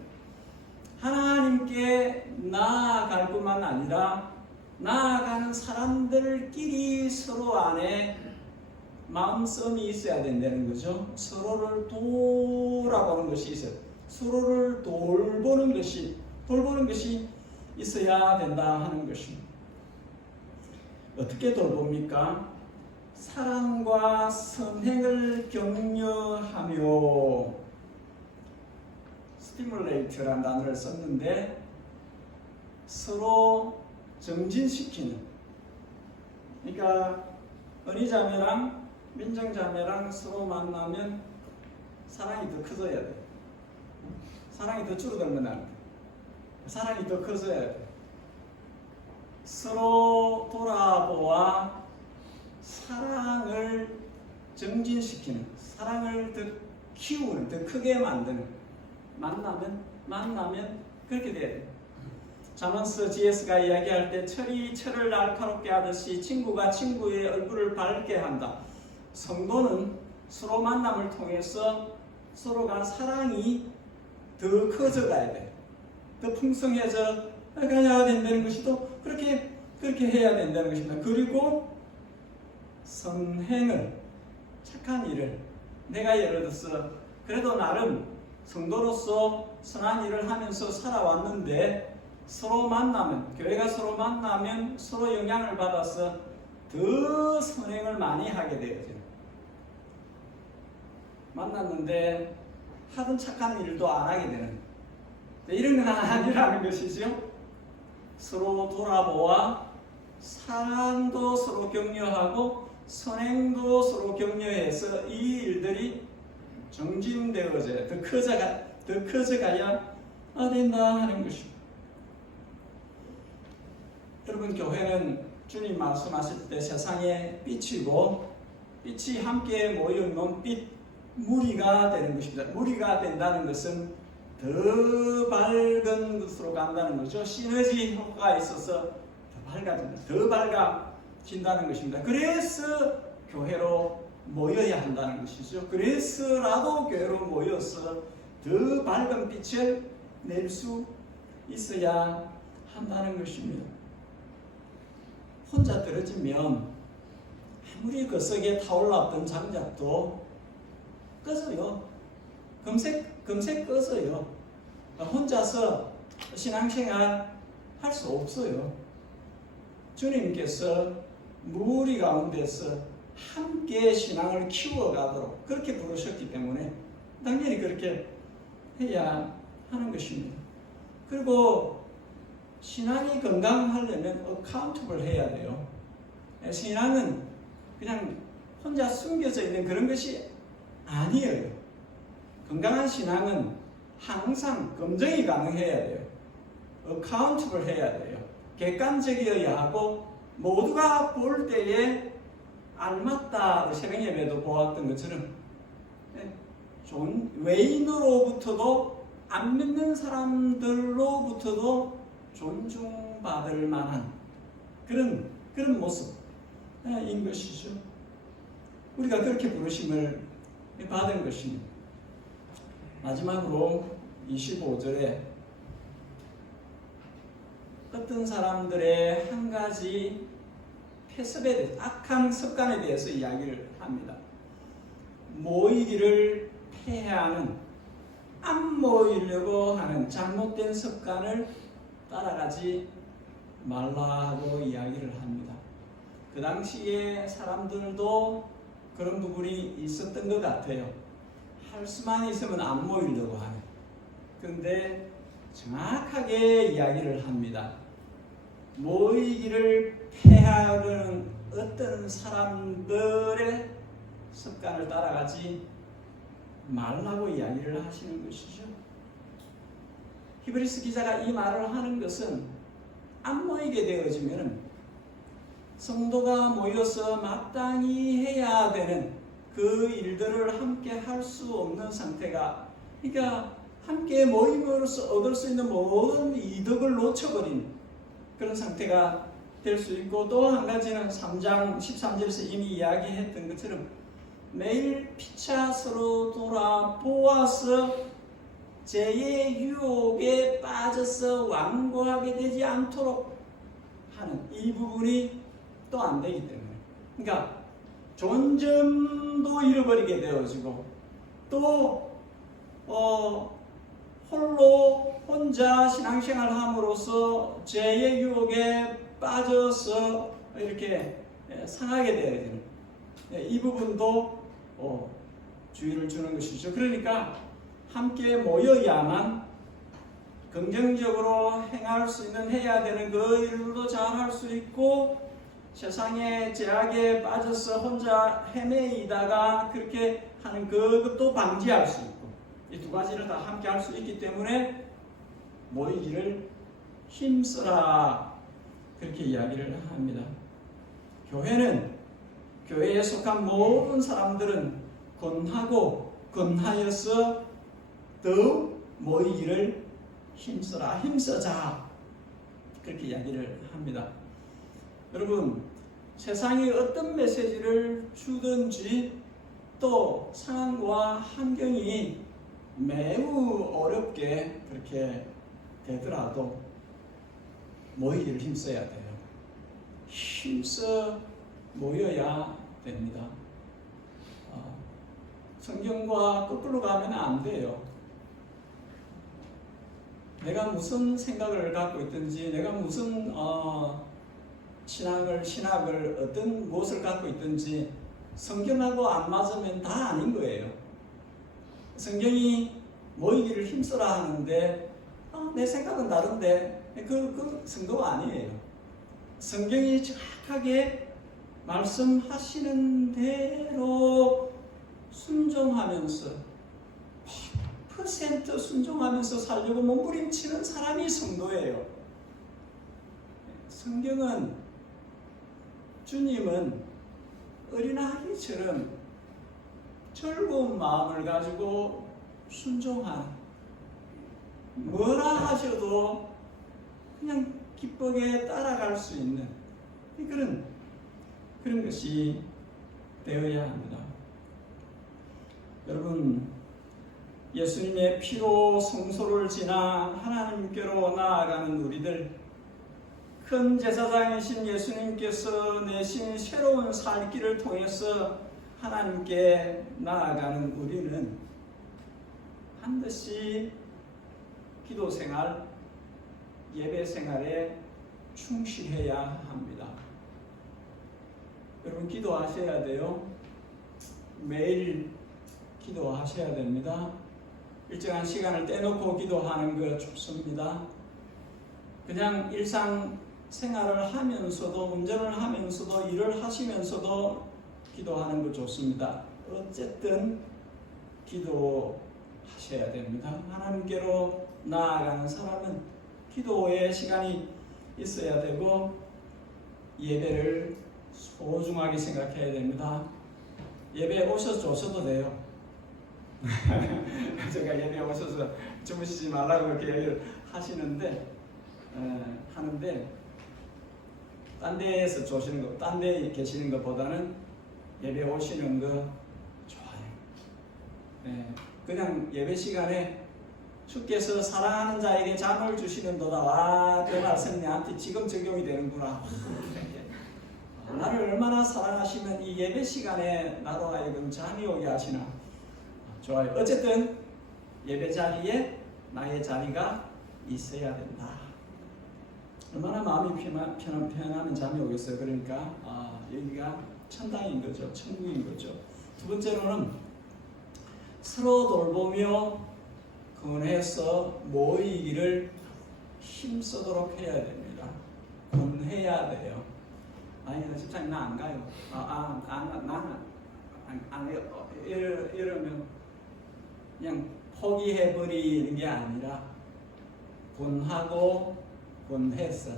하나님께 나아갈 뿐만 아니라 나아가는 사람들끼리 서로 안에 마음씀이 있어야 된다는 거죠. 서로를 돌아보는 것이 있어요. 서로를 돌보는 것이 있어야 된다 하는 것입니다. 어떻게 돌봅니까? 사랑과 선행을 격려하며, 스티뮬레이트라는 단어를 썼는데 서로 정진시키는, 그러니까 언니자매랑 민정자매랑 서로 만나면 사랑이 더 커져야 돼. 사랑이 더 줄어들면 안 돼. 사랑이 더 커져야 돼. 서로 돌아보아 사랑을 정진시키는, 사랑을 더 키우는, 더 크게 만드는, 만나면 그렇게 돼야 돼요. 자먼스 GS가 이야기할 때 철이 철을 날카롭게 하듯이 친구가 친구의 얼굴을 밝게 한다. 성도는 서로 만남을 통해서 서로가 사랑이 더 커져가야 돼. 더 풍성해져 가야 된다는 것이 또 그렇게 해야 된다는 것입니다. 그리고 선행을, 착한 일을, 내가 예를 들어서 그래도 나름 성도로서 선한 일을 하면서 살아왔는데 서로 만나면, 교회가 서로 만나면 서로 영향을 받아서 더 선행을 많이 하게 되어져요. 만났는데 하던 착한 일도 안 하게 되는, 이런 건 아니라는 것이죠. 서로 돌아보아 사랑도 서로 격려하고 선행도 서로 격려해서 이 일들이 정진되어져야, 더 커져가야 된다 하는 것입니다. 여러분, 교회는 주님 말씀하실 때 세상의 빛이고 빛이 함께 모여있는 빛, 무리가 되는 것입니다. 무리가 된다는 것은 더 밝은 것으로 간다는 거죠. 시너지 효과가 있어서 더 밝아진다. 더 밝아진다는 것입니다. 그래서 교회로 모여야 한다는 것이죠. 그래서라도 교회로 모여서 더 밝은 빛을 낼 수 있어야 한다는 것입니다. 혼자 떨어지면 아무리 그 속에 타올랐던 장작도 꺼져요. 금세 꺼져요. 혼자서 신앙생활 할 수 없어요. 주님께서 무리 가운데서 함께 신앙을 키워가도록 그렇게 부르셨기 때문에 당연히 그렇게 해야 하는 것입니다. 그리고 신앙이 건강하려면 어카운트블 해야 돼요. 신앙은 그냥 혼자 숨겨져 있는 그런 것이 아니에요. 건강한 신앙은 항상 검증이 가능해야 돼요. 어카운트블 해야 돼요. 객관적이어야 하고 모두가 볼 때에 알맞다. 새벽 예배도 보았던 것처럼 외인으로부터도 안 믿는 사람들로부터도 존중받을 만한 그런 모습인 것이죠. 우리가 그렇게 부르심을 받은 것입니다. 마지막으로 25절에 어떤 사람들의 한 가지 패습에 대해서, 악한 습관에 대해서 이야기를 합니다. 모이기를 폐해하는, 안 모이려고 하는 잘못된 습관을 따라가지 말라고 이야기를 합니다. 그 당시에 사람들도 그런 부분이 있었던 것 같아요. 할 수만 있으면 안 모이려고 하는. 그런데 정확하게 이야기를 합니다. 모이기를 폐하려는 어떤 사람들의 습관을 따라가지 말라고 이야기를 하시는 것이죠. 히브리서 기자가 이 말을 하는 것은 안 모이게 되어지면 성도가 모여서 마땅히 해야 되는 그 일들을 함께 할 수 없는 상태가, 그러니까 함께 모임으로써 얻을 수 있는 모든 이득을 놓쳐버린 그런 상태가 될 수 있고, 또 한 가지는 3장 13절에서 이미 이야기했던 것처럼 매일 피차 서로 돌아보아서 죄의 유혹에 빠져서 완고하게 되지 않도록 하는 이 부분이 또 안 되기 때문에, 그러니까 좋은 점도 잃어버리게 되어지고 또 혼자 신앙생활 함으로써 죄의 유혹에 빠져서 이렇게 상하게 되어지는 이 부분도 주의를 주는 것이죠. 그러니까 함께 모여야만 긍정적으로 행할 수 있는, 해야 되는 그 일도 잘 할 수 있고, 세상의 제약에 빠져서 혼자 헤매이다가 그렇게 하는 그것도 방지할 수 있고, 이 두 가지를 다 함께 할 수 있기 때문에 모이기를 힘써라. 그렇게 이야기를 합니다. 교회에 속한 모든 사람들은 권하고 권하여서 더욱 모이기를 힘써자 그렇게 이야기를 합니다. 여러분, 세상이 어떤 메시지를 주든지 또 상황과 환경이 매우 어렵게 그렇게 되더라도 모이기를 힘써야 돼요. 힘써 모여야 됩니다. 성경과 거꾸로 가면 안 돼요. 내가 무슨 생각을 갖고 있든지, 내가 무슨 신학을 어떤 무엇을 갖고 있든지 성경하고 안 맞으면 다 아닌 거예요. 성경이 모이기를 힘써라 하는데 내 생각은 다른데 그 성도가 아니에요. 성경이 정확하게 말씀하시는 대로 순종하면서 100% 순종하면서 살려고 몸부림치는 사람이 성도예요. 성경은, 주님은 어린아이처럼 즐거운 마음을 가지고 순종하는, 뭐라 하셔도 그냥 기쁘게 따라갈 수 있는 그런 것이 되어야 합니다. 여러분, 예수님의 피로 성소를 지나 하나님께로 나아가는 우리들, 큰 제사장이신 예수님께서 내신 새로운 살 길을 통해서 하나님께 나아가는 우리는 반드시 기도 생활, 예배 생활에 충실해야 합니다. 여러분, 기도하셔야 돼요. 매일 기도하셔야 됩니다. 일정한 시간을 떼놓고 기도하는 거 좋습니다. 그냥 일상 생활을 하면서도, 운전을 하면서도, 일을 하시면서도 기도하는 거 좋습니다. 어쨌든 기도하셔야 됩니다. 하나님께로 나아가는 사람은 기도의 시간이 있어야 되고 예배를 소중하게 생각해야 됩니다. 예배 오셔도 돼요. 제가 예배 오셔서 주무시지 말라고 그렇게 얘기를 하시는데 하는데 딴 데에서 조시는 거, 딴 데 계시는 것보다는 예배 오시는 거 좋아요. 그냥 예배 시간에 주께서 사랑하는 자에게 잠을 주시는도다. 와, 그 말씀이 나한테 지금 적용이 되는구나. 나를 얼마나 사랑하시면 이 예배 시간에 나로 하여금 잠이 오게 하시나. 좋아요. 어쨌든 예배 자리에 나의 자리가 있어야 된다. 얼마나 마음이 편하면 잠이 오겠어요. 그러니까 여기가 천당인 거죠. 천국인 거죠. 두 번째로는 서로 돌보며 권해서 모이기를 힘쓰도록 해야 됩니다. 권해야 돼요. 아니, 집사님 나 안 가요. 나는 안 해요. 이러면 그냥 포기해버리는 게 아니라 권하고 권해서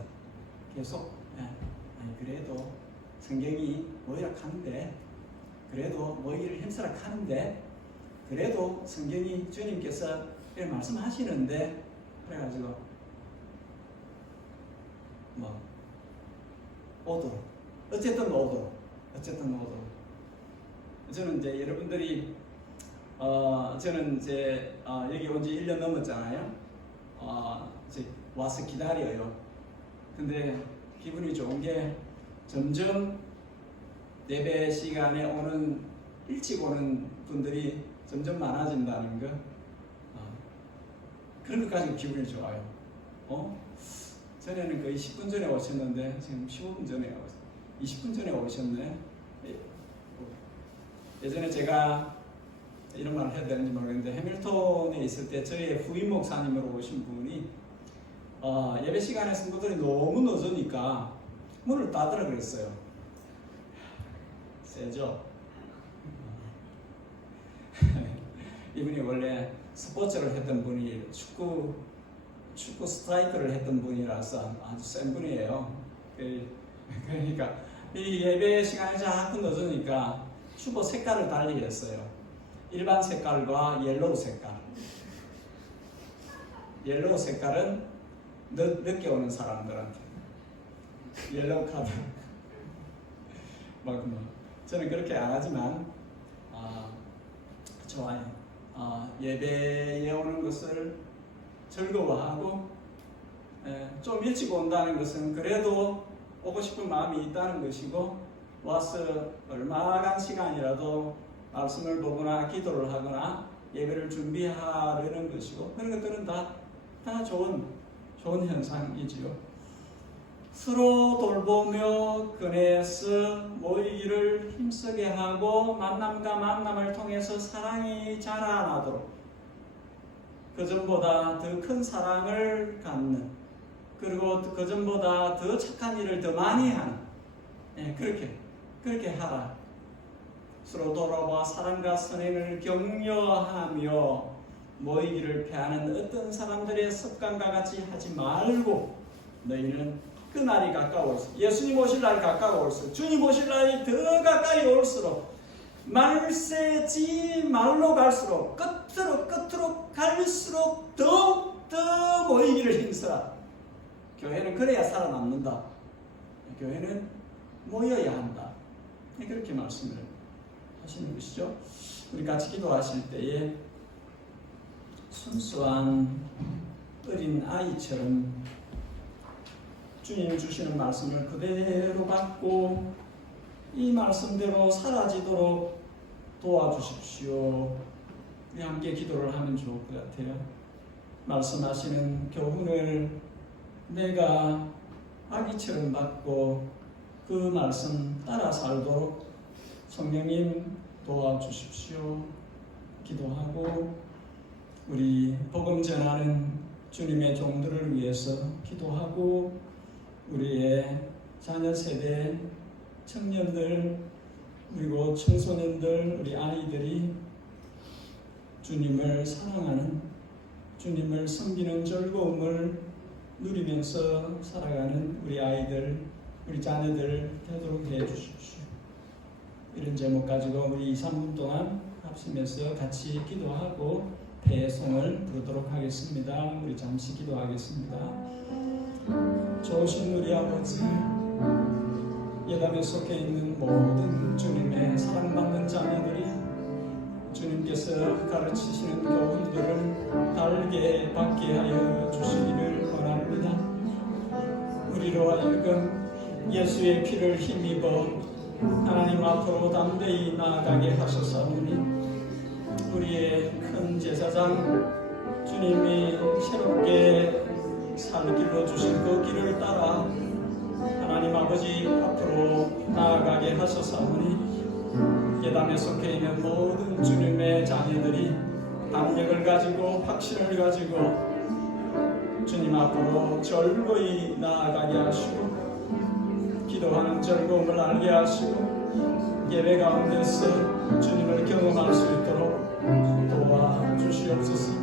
계속 아니 그래도 성경이 모이라 하는데, 그래도 모이기를 힘쓰라 하는데, 그래도 성경이 주님께서 이렇게 말씀하시는데, 그래가지고 오도록, 어쨌든 오도록. 저는 이제 여러분들이 저는 이제 여기 온 지 1년 넘었잖아요. 이제 와서 기다려요. 근데 기분이 좋은 게 점점 예배 시간에 일찍 오는 분들이 점점 많아진다는 거. 그런 것까지 기분이 좋아요. 전에는 거의 10분 전에 오셨는데 지금 15분 전에 20분 전에 오셨네. 예전에 제가 이런 말을 해야 되는지 모르겠는데, 해밀턴에 있을 때 저희 후임 목사님으로 오신 분이 예배 시간에 성도들이 너무 늦으니까 문을 닫으라 그랬어요. 세죠? 이분이 원래 스포츠를 했던 분이 축구 스트라이커를 했던 분이라서 아주 센 분이에요. 그러니까 이 예배 시간이 자꾸 늦으니까 주보 색깔을 달리 했어요. 일반 색깔과 옐로우 색깔. 옐로우 색깔은 늦게 오는 사람들한테 옐로우 카드. 저는 그렇게 안 하지만 좋아요. 예배에 오는 것을 즐거워하고 좀 일찍 온다는 것은 그래도 오고 싶은 마음이 있다는 것이고 와서 얼마간 시간이라도 말씀을 보거나 기도를 하거나 예배를 준비하려는 것이고 그런 것들은 다 좋은 현상이지요. 서로 돌보며 그네서 모이기를 힘쓰게 하고 만남과 만남을 통해서 사랑이 자라나도록 그전보다 더 큰 사랑을 갖는 그리고 그전보다 더 착한 일을 더 많이 하는 그렇게 하라. 서로 돌아와 사랑과 선행을 격려하며 모이기를 패하는 어떤 사람들의 습관과 같이 하지 말고 너희는 그 날이 가까울수록 예수님 오실 날이 가까울수록 주님 오실 날이 더 가까이 올수록 말세지 말로 갈수록 끝으로 갈수록 더욱더 모이기를 힘쓰라. 교회는 그래야 살아남는다. 교회는 모여야 한다. 그렇게 말씀을 하시는 것이죠. 우리 같이 기도하실 때에 순수한 어린 아이처럼 주님 주시는 말씀을 그대로 받고 이 말씀대로 사라지도록 도와주십시오. 우리 함께 기도를 하면 좋을 것 같아요. 말씀하시는 교훈을 내가 아기처럼 받고 그 말씀 따라 살도록 성령님 도와주십시오. 기도하고 우리 복음 전하는 주님의 종들을 위해서 기도하고 우리의 자녀 세대, 청년들, 그리고 청소년들, 우리 아이들이 주님을 사랑하는, 주님을 섬기는 즐거움을 누리면서 살아가는 우리 아이들, 우리 자녀들 되도록 해주십시오. 이런 제목 가지고 우리 2, 3분 동안 합심해서 같이 기도하고 배송을 부르도록 하겠습니다. 우리 잠시 기도하겠습니다. 좋으신 우리 아버지, 예담에 속해 있는 모든 주님의 사랑받는 자녀들이 주님께서 가르치시는 교훈들을 달게 받게 하여 주시기를 원합니다. 우리로 하여금 예수의 피를 힘입어 하나님 앞으로 담대히 나아가게 하소서오니 우리의 큰 제사장 주님이 새롭게 살길로 주신 그 길을 따라 하나님 아버지 앞으로 나아가게 하소서오니 예담에 속해 있는 모든 주님의 자녀들이 담력을 가지고 확신을 가지고 주님 앞으로 즐거이 나아가게 하시고 기도하는 즐거움을 알게 하시고 예배 가운데서 주님을 경험할 수 있도록 도와주시옵소서.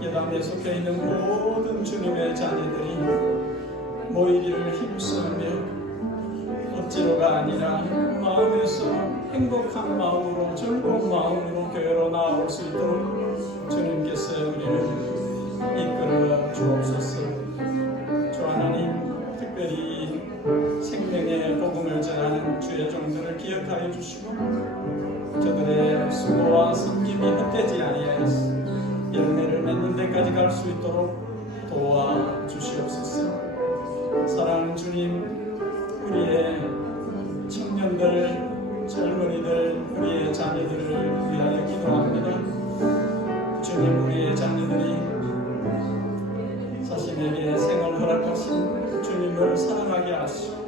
예담에 속해 있는 모든 주님의 자녀들이 모이기를 힘쓰며 억지로가 아니라 마음에서 행복한 마음으로 즐거운 마음으로 교회로 나아올 수 있도록 주님께서 우리를 이끌어 주옵소서. 주 하나님, 특별히 생명의 복음을 전하는 주의 종들을 기억하여 주시고 저들의 수고와 섬김이 헛되지 아니하여서 열매를 맺는 데까지 갈 수 있도록 도와주시옵소서. 사랑하는 주님, 우리의 청년들, 젊은이들, 우리의 자녀들을 위하여 기도합니다. 주님, 우리의 자녀들이 자신에게 생을 허락하신 주님을 사랑하게 하시고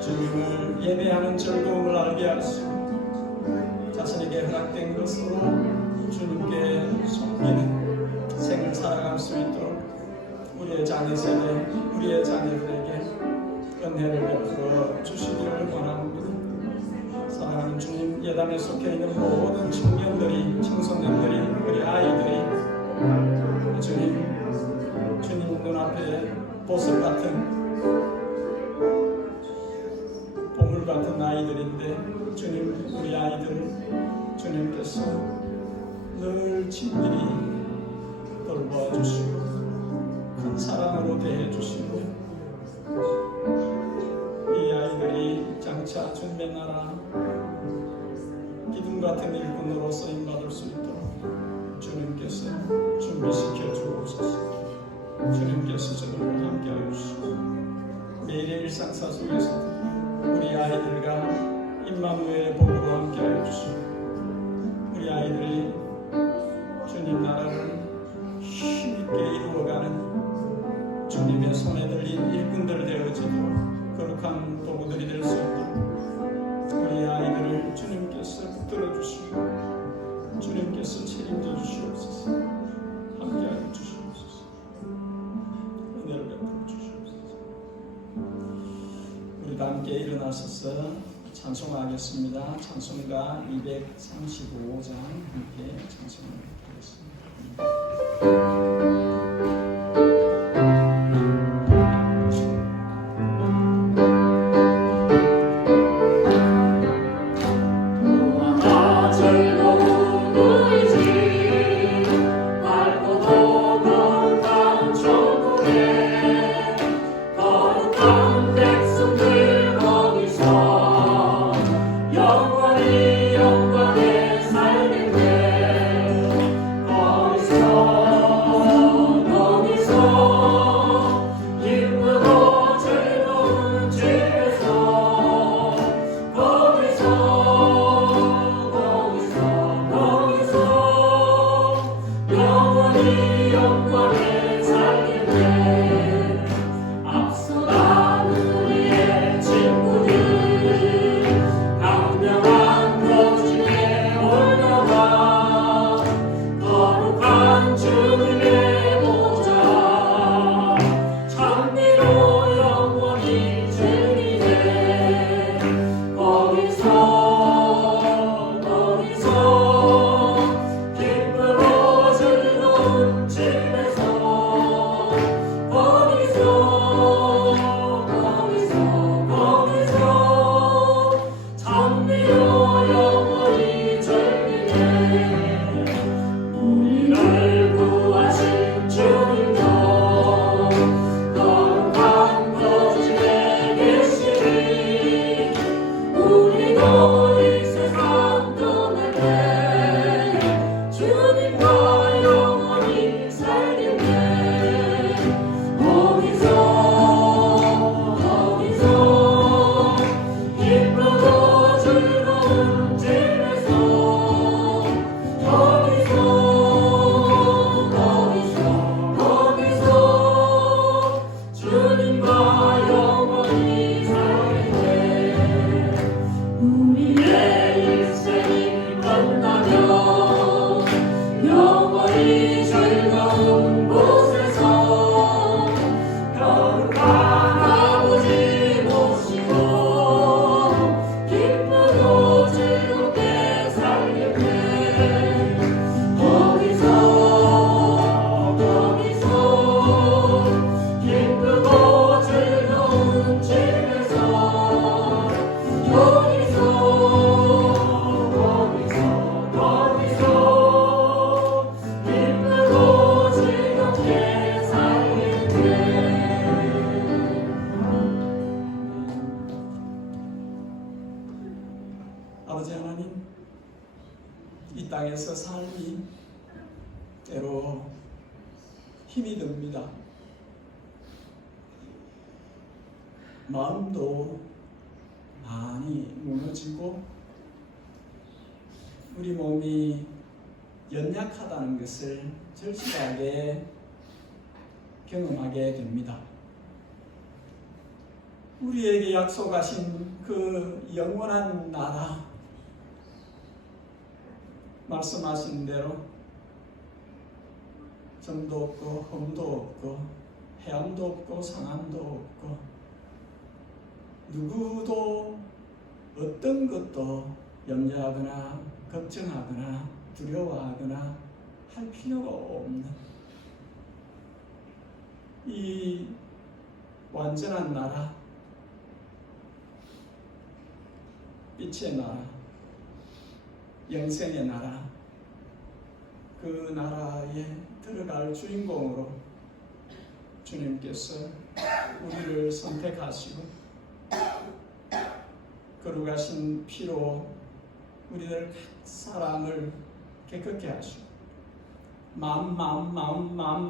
주님을 예배하는 즐거움을 알게 하시고 자신에게 허락된 것으로 주님께 섬기는 생을 살아갈 수 있도록 우리의 자녀 세대, 우리의 자녀들에게 은혜를 베풀어 주시기를 원합니다. 사랑하는 주님, 예담에 속해 있는 모든 청년들이, 청소년들이, 우리 아이들이 주님 눈앞에 보석 같은 일인데 주님 우리 아이들을 주님께서 늘 친밀히 돌보아 주시고 큰 사랑으로 대해 주시고 이 아이들이 장차 주님의 나라 기둥 같은 일꾼으로 쓰임 받을 수 있도록 주님께서 준비시켜 주옵소서. 주님께서 저들과 함께하여 주시고 매일의 일상사 속에서 우리 아이들과 임마누엘의 복으로 함께하여 주시고 우리 아이들이 주님 나라를 힘있게 이루어가는 주님의 손에 들린 일꾼들 되어지도록 거룩한 도구들이 될 수 있도록 우리 아이들을 주님께서 붙들어 주시고 주님께서 책임져 주시옵소서. 함께하여 주시옵소서. 은혜를 베풀어 주시옵소서. 우리 다 함께 일어나셔서 찬송하겠습니다. 찬송가 235장 함께 찬송하겠습니다. 아버지 하나님, 이 땅에서 삶이 때로 힘이 듭니다. 마음도 많이 무너지고 우리 몸이 연약하다는 것을 절실하게 경험하게 됩니다. 우리에게 약속하신 그 영원한 나라, 말씀하신 대로 점도 없고 험도 없고 해안도 없고 상안도 없고 누구도 어떤 것도 염려하거나 걱정하거나 두려워하거나 할 필요가 없는 이 완전한 나라, 빛의 나라, 영생의 나라, 그 나라에 들어갈 주인공으로 주님께서 우리를 선택하시고 거룩하신 피로 우리들 각 사람을 깨끗게 하시고 마음마다에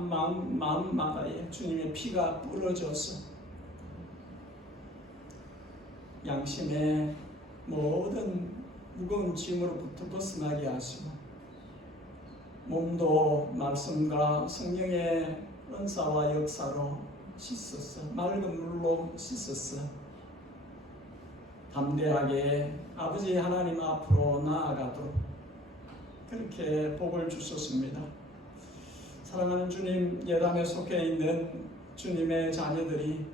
주님의 피가 뿌려져서 양심의 모든 무거운 짐으로부터 벗어나게 하시고 몸도 말씀과 성령의 은사와 역사로 씻었어. 맑은 물로 씻었어. 담대하게 아버지 하나님 앞으로 나아가도록 그렇게 복을 주셨습니다. 사랑하는 주님, 예담에 속해 있는 주님의 자녀들이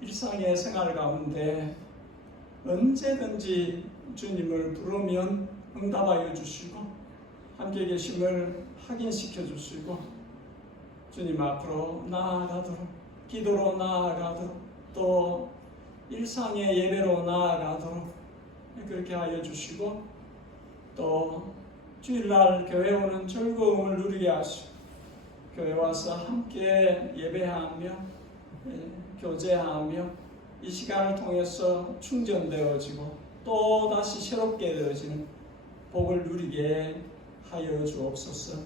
일상의 생활 가운데 언제든지 주님을 부르면 응답하여 주시고 함께 계심을 확인시켜 주시고 주님 앞으로 나아가도록, 기도로 나아가도록, 또 일상의 예배로 나아가도록 그렇게 하여 주시고 또 주일날 교회 오는 즐거움을 누리게 하시고 교회 와서 함께 예배하며 교제하며 이 시간을 통해서 충전되어지고 또 다시 새롭게 되어지는 복을 누리게 하여 주옵소서.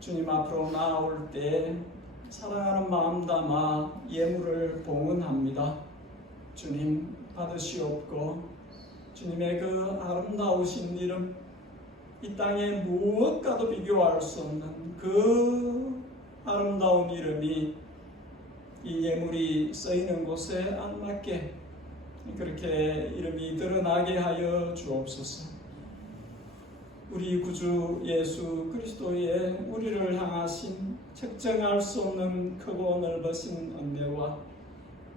주님 앞으로 나아올 때 사랑하는 마음 담아 예물을 봉헌합니다. 주님 받으시옵고 주님의 그 아름다우신 이름, 이 땅에 무엇과도 비교할 수 없는 그 아름다운 이름이 이 예물이 쓰이는 곳에 알맞게 그렇게 이름이 드러나게 하여 주옵소서. 우리 구주 예수 그리스도의 우리를 향하신 측정할 수 없는 크고 넓으신 은혜와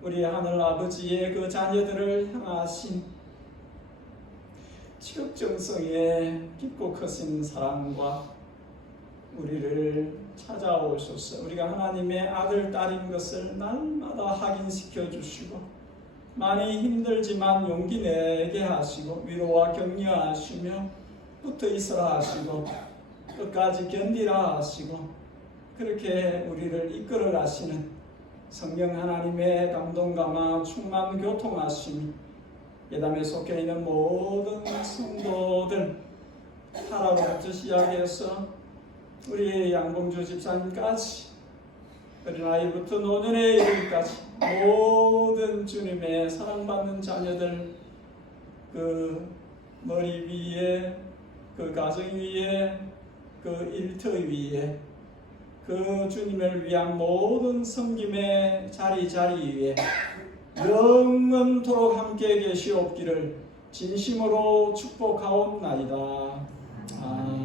우리 하늘 아버지의 그 자녀들을 향하신 지극정성의 깊고 크신 사랑과 우리를 찾아오셔서 우리가 하나님의 아들, 딸인 것을 날마다 확인시켜 주시고 많이 힘들지만 용기 내게 하시고 위로와 격려하시며 붙어 있으라 하시고 끝까지 견디라 하시고 그렇게 우리를 이끌어 가시는 성령 하나님의 감동감화 충만 교통하심이 예담에 속해 있는 모든 성도들 하나로부터 시작해서 우리 양봉주 집사님까지 어린아이부터 노년에 이르기까지 모든 주님의 사랑받는 자녀들 그 머리 위에 그 가정 위에 그 일터 위에 그 주님을 위한 모든 섬김의 자리 위에 영원토록 함께 계시옵기를 진심으로 축복하옵나이다. 아멘.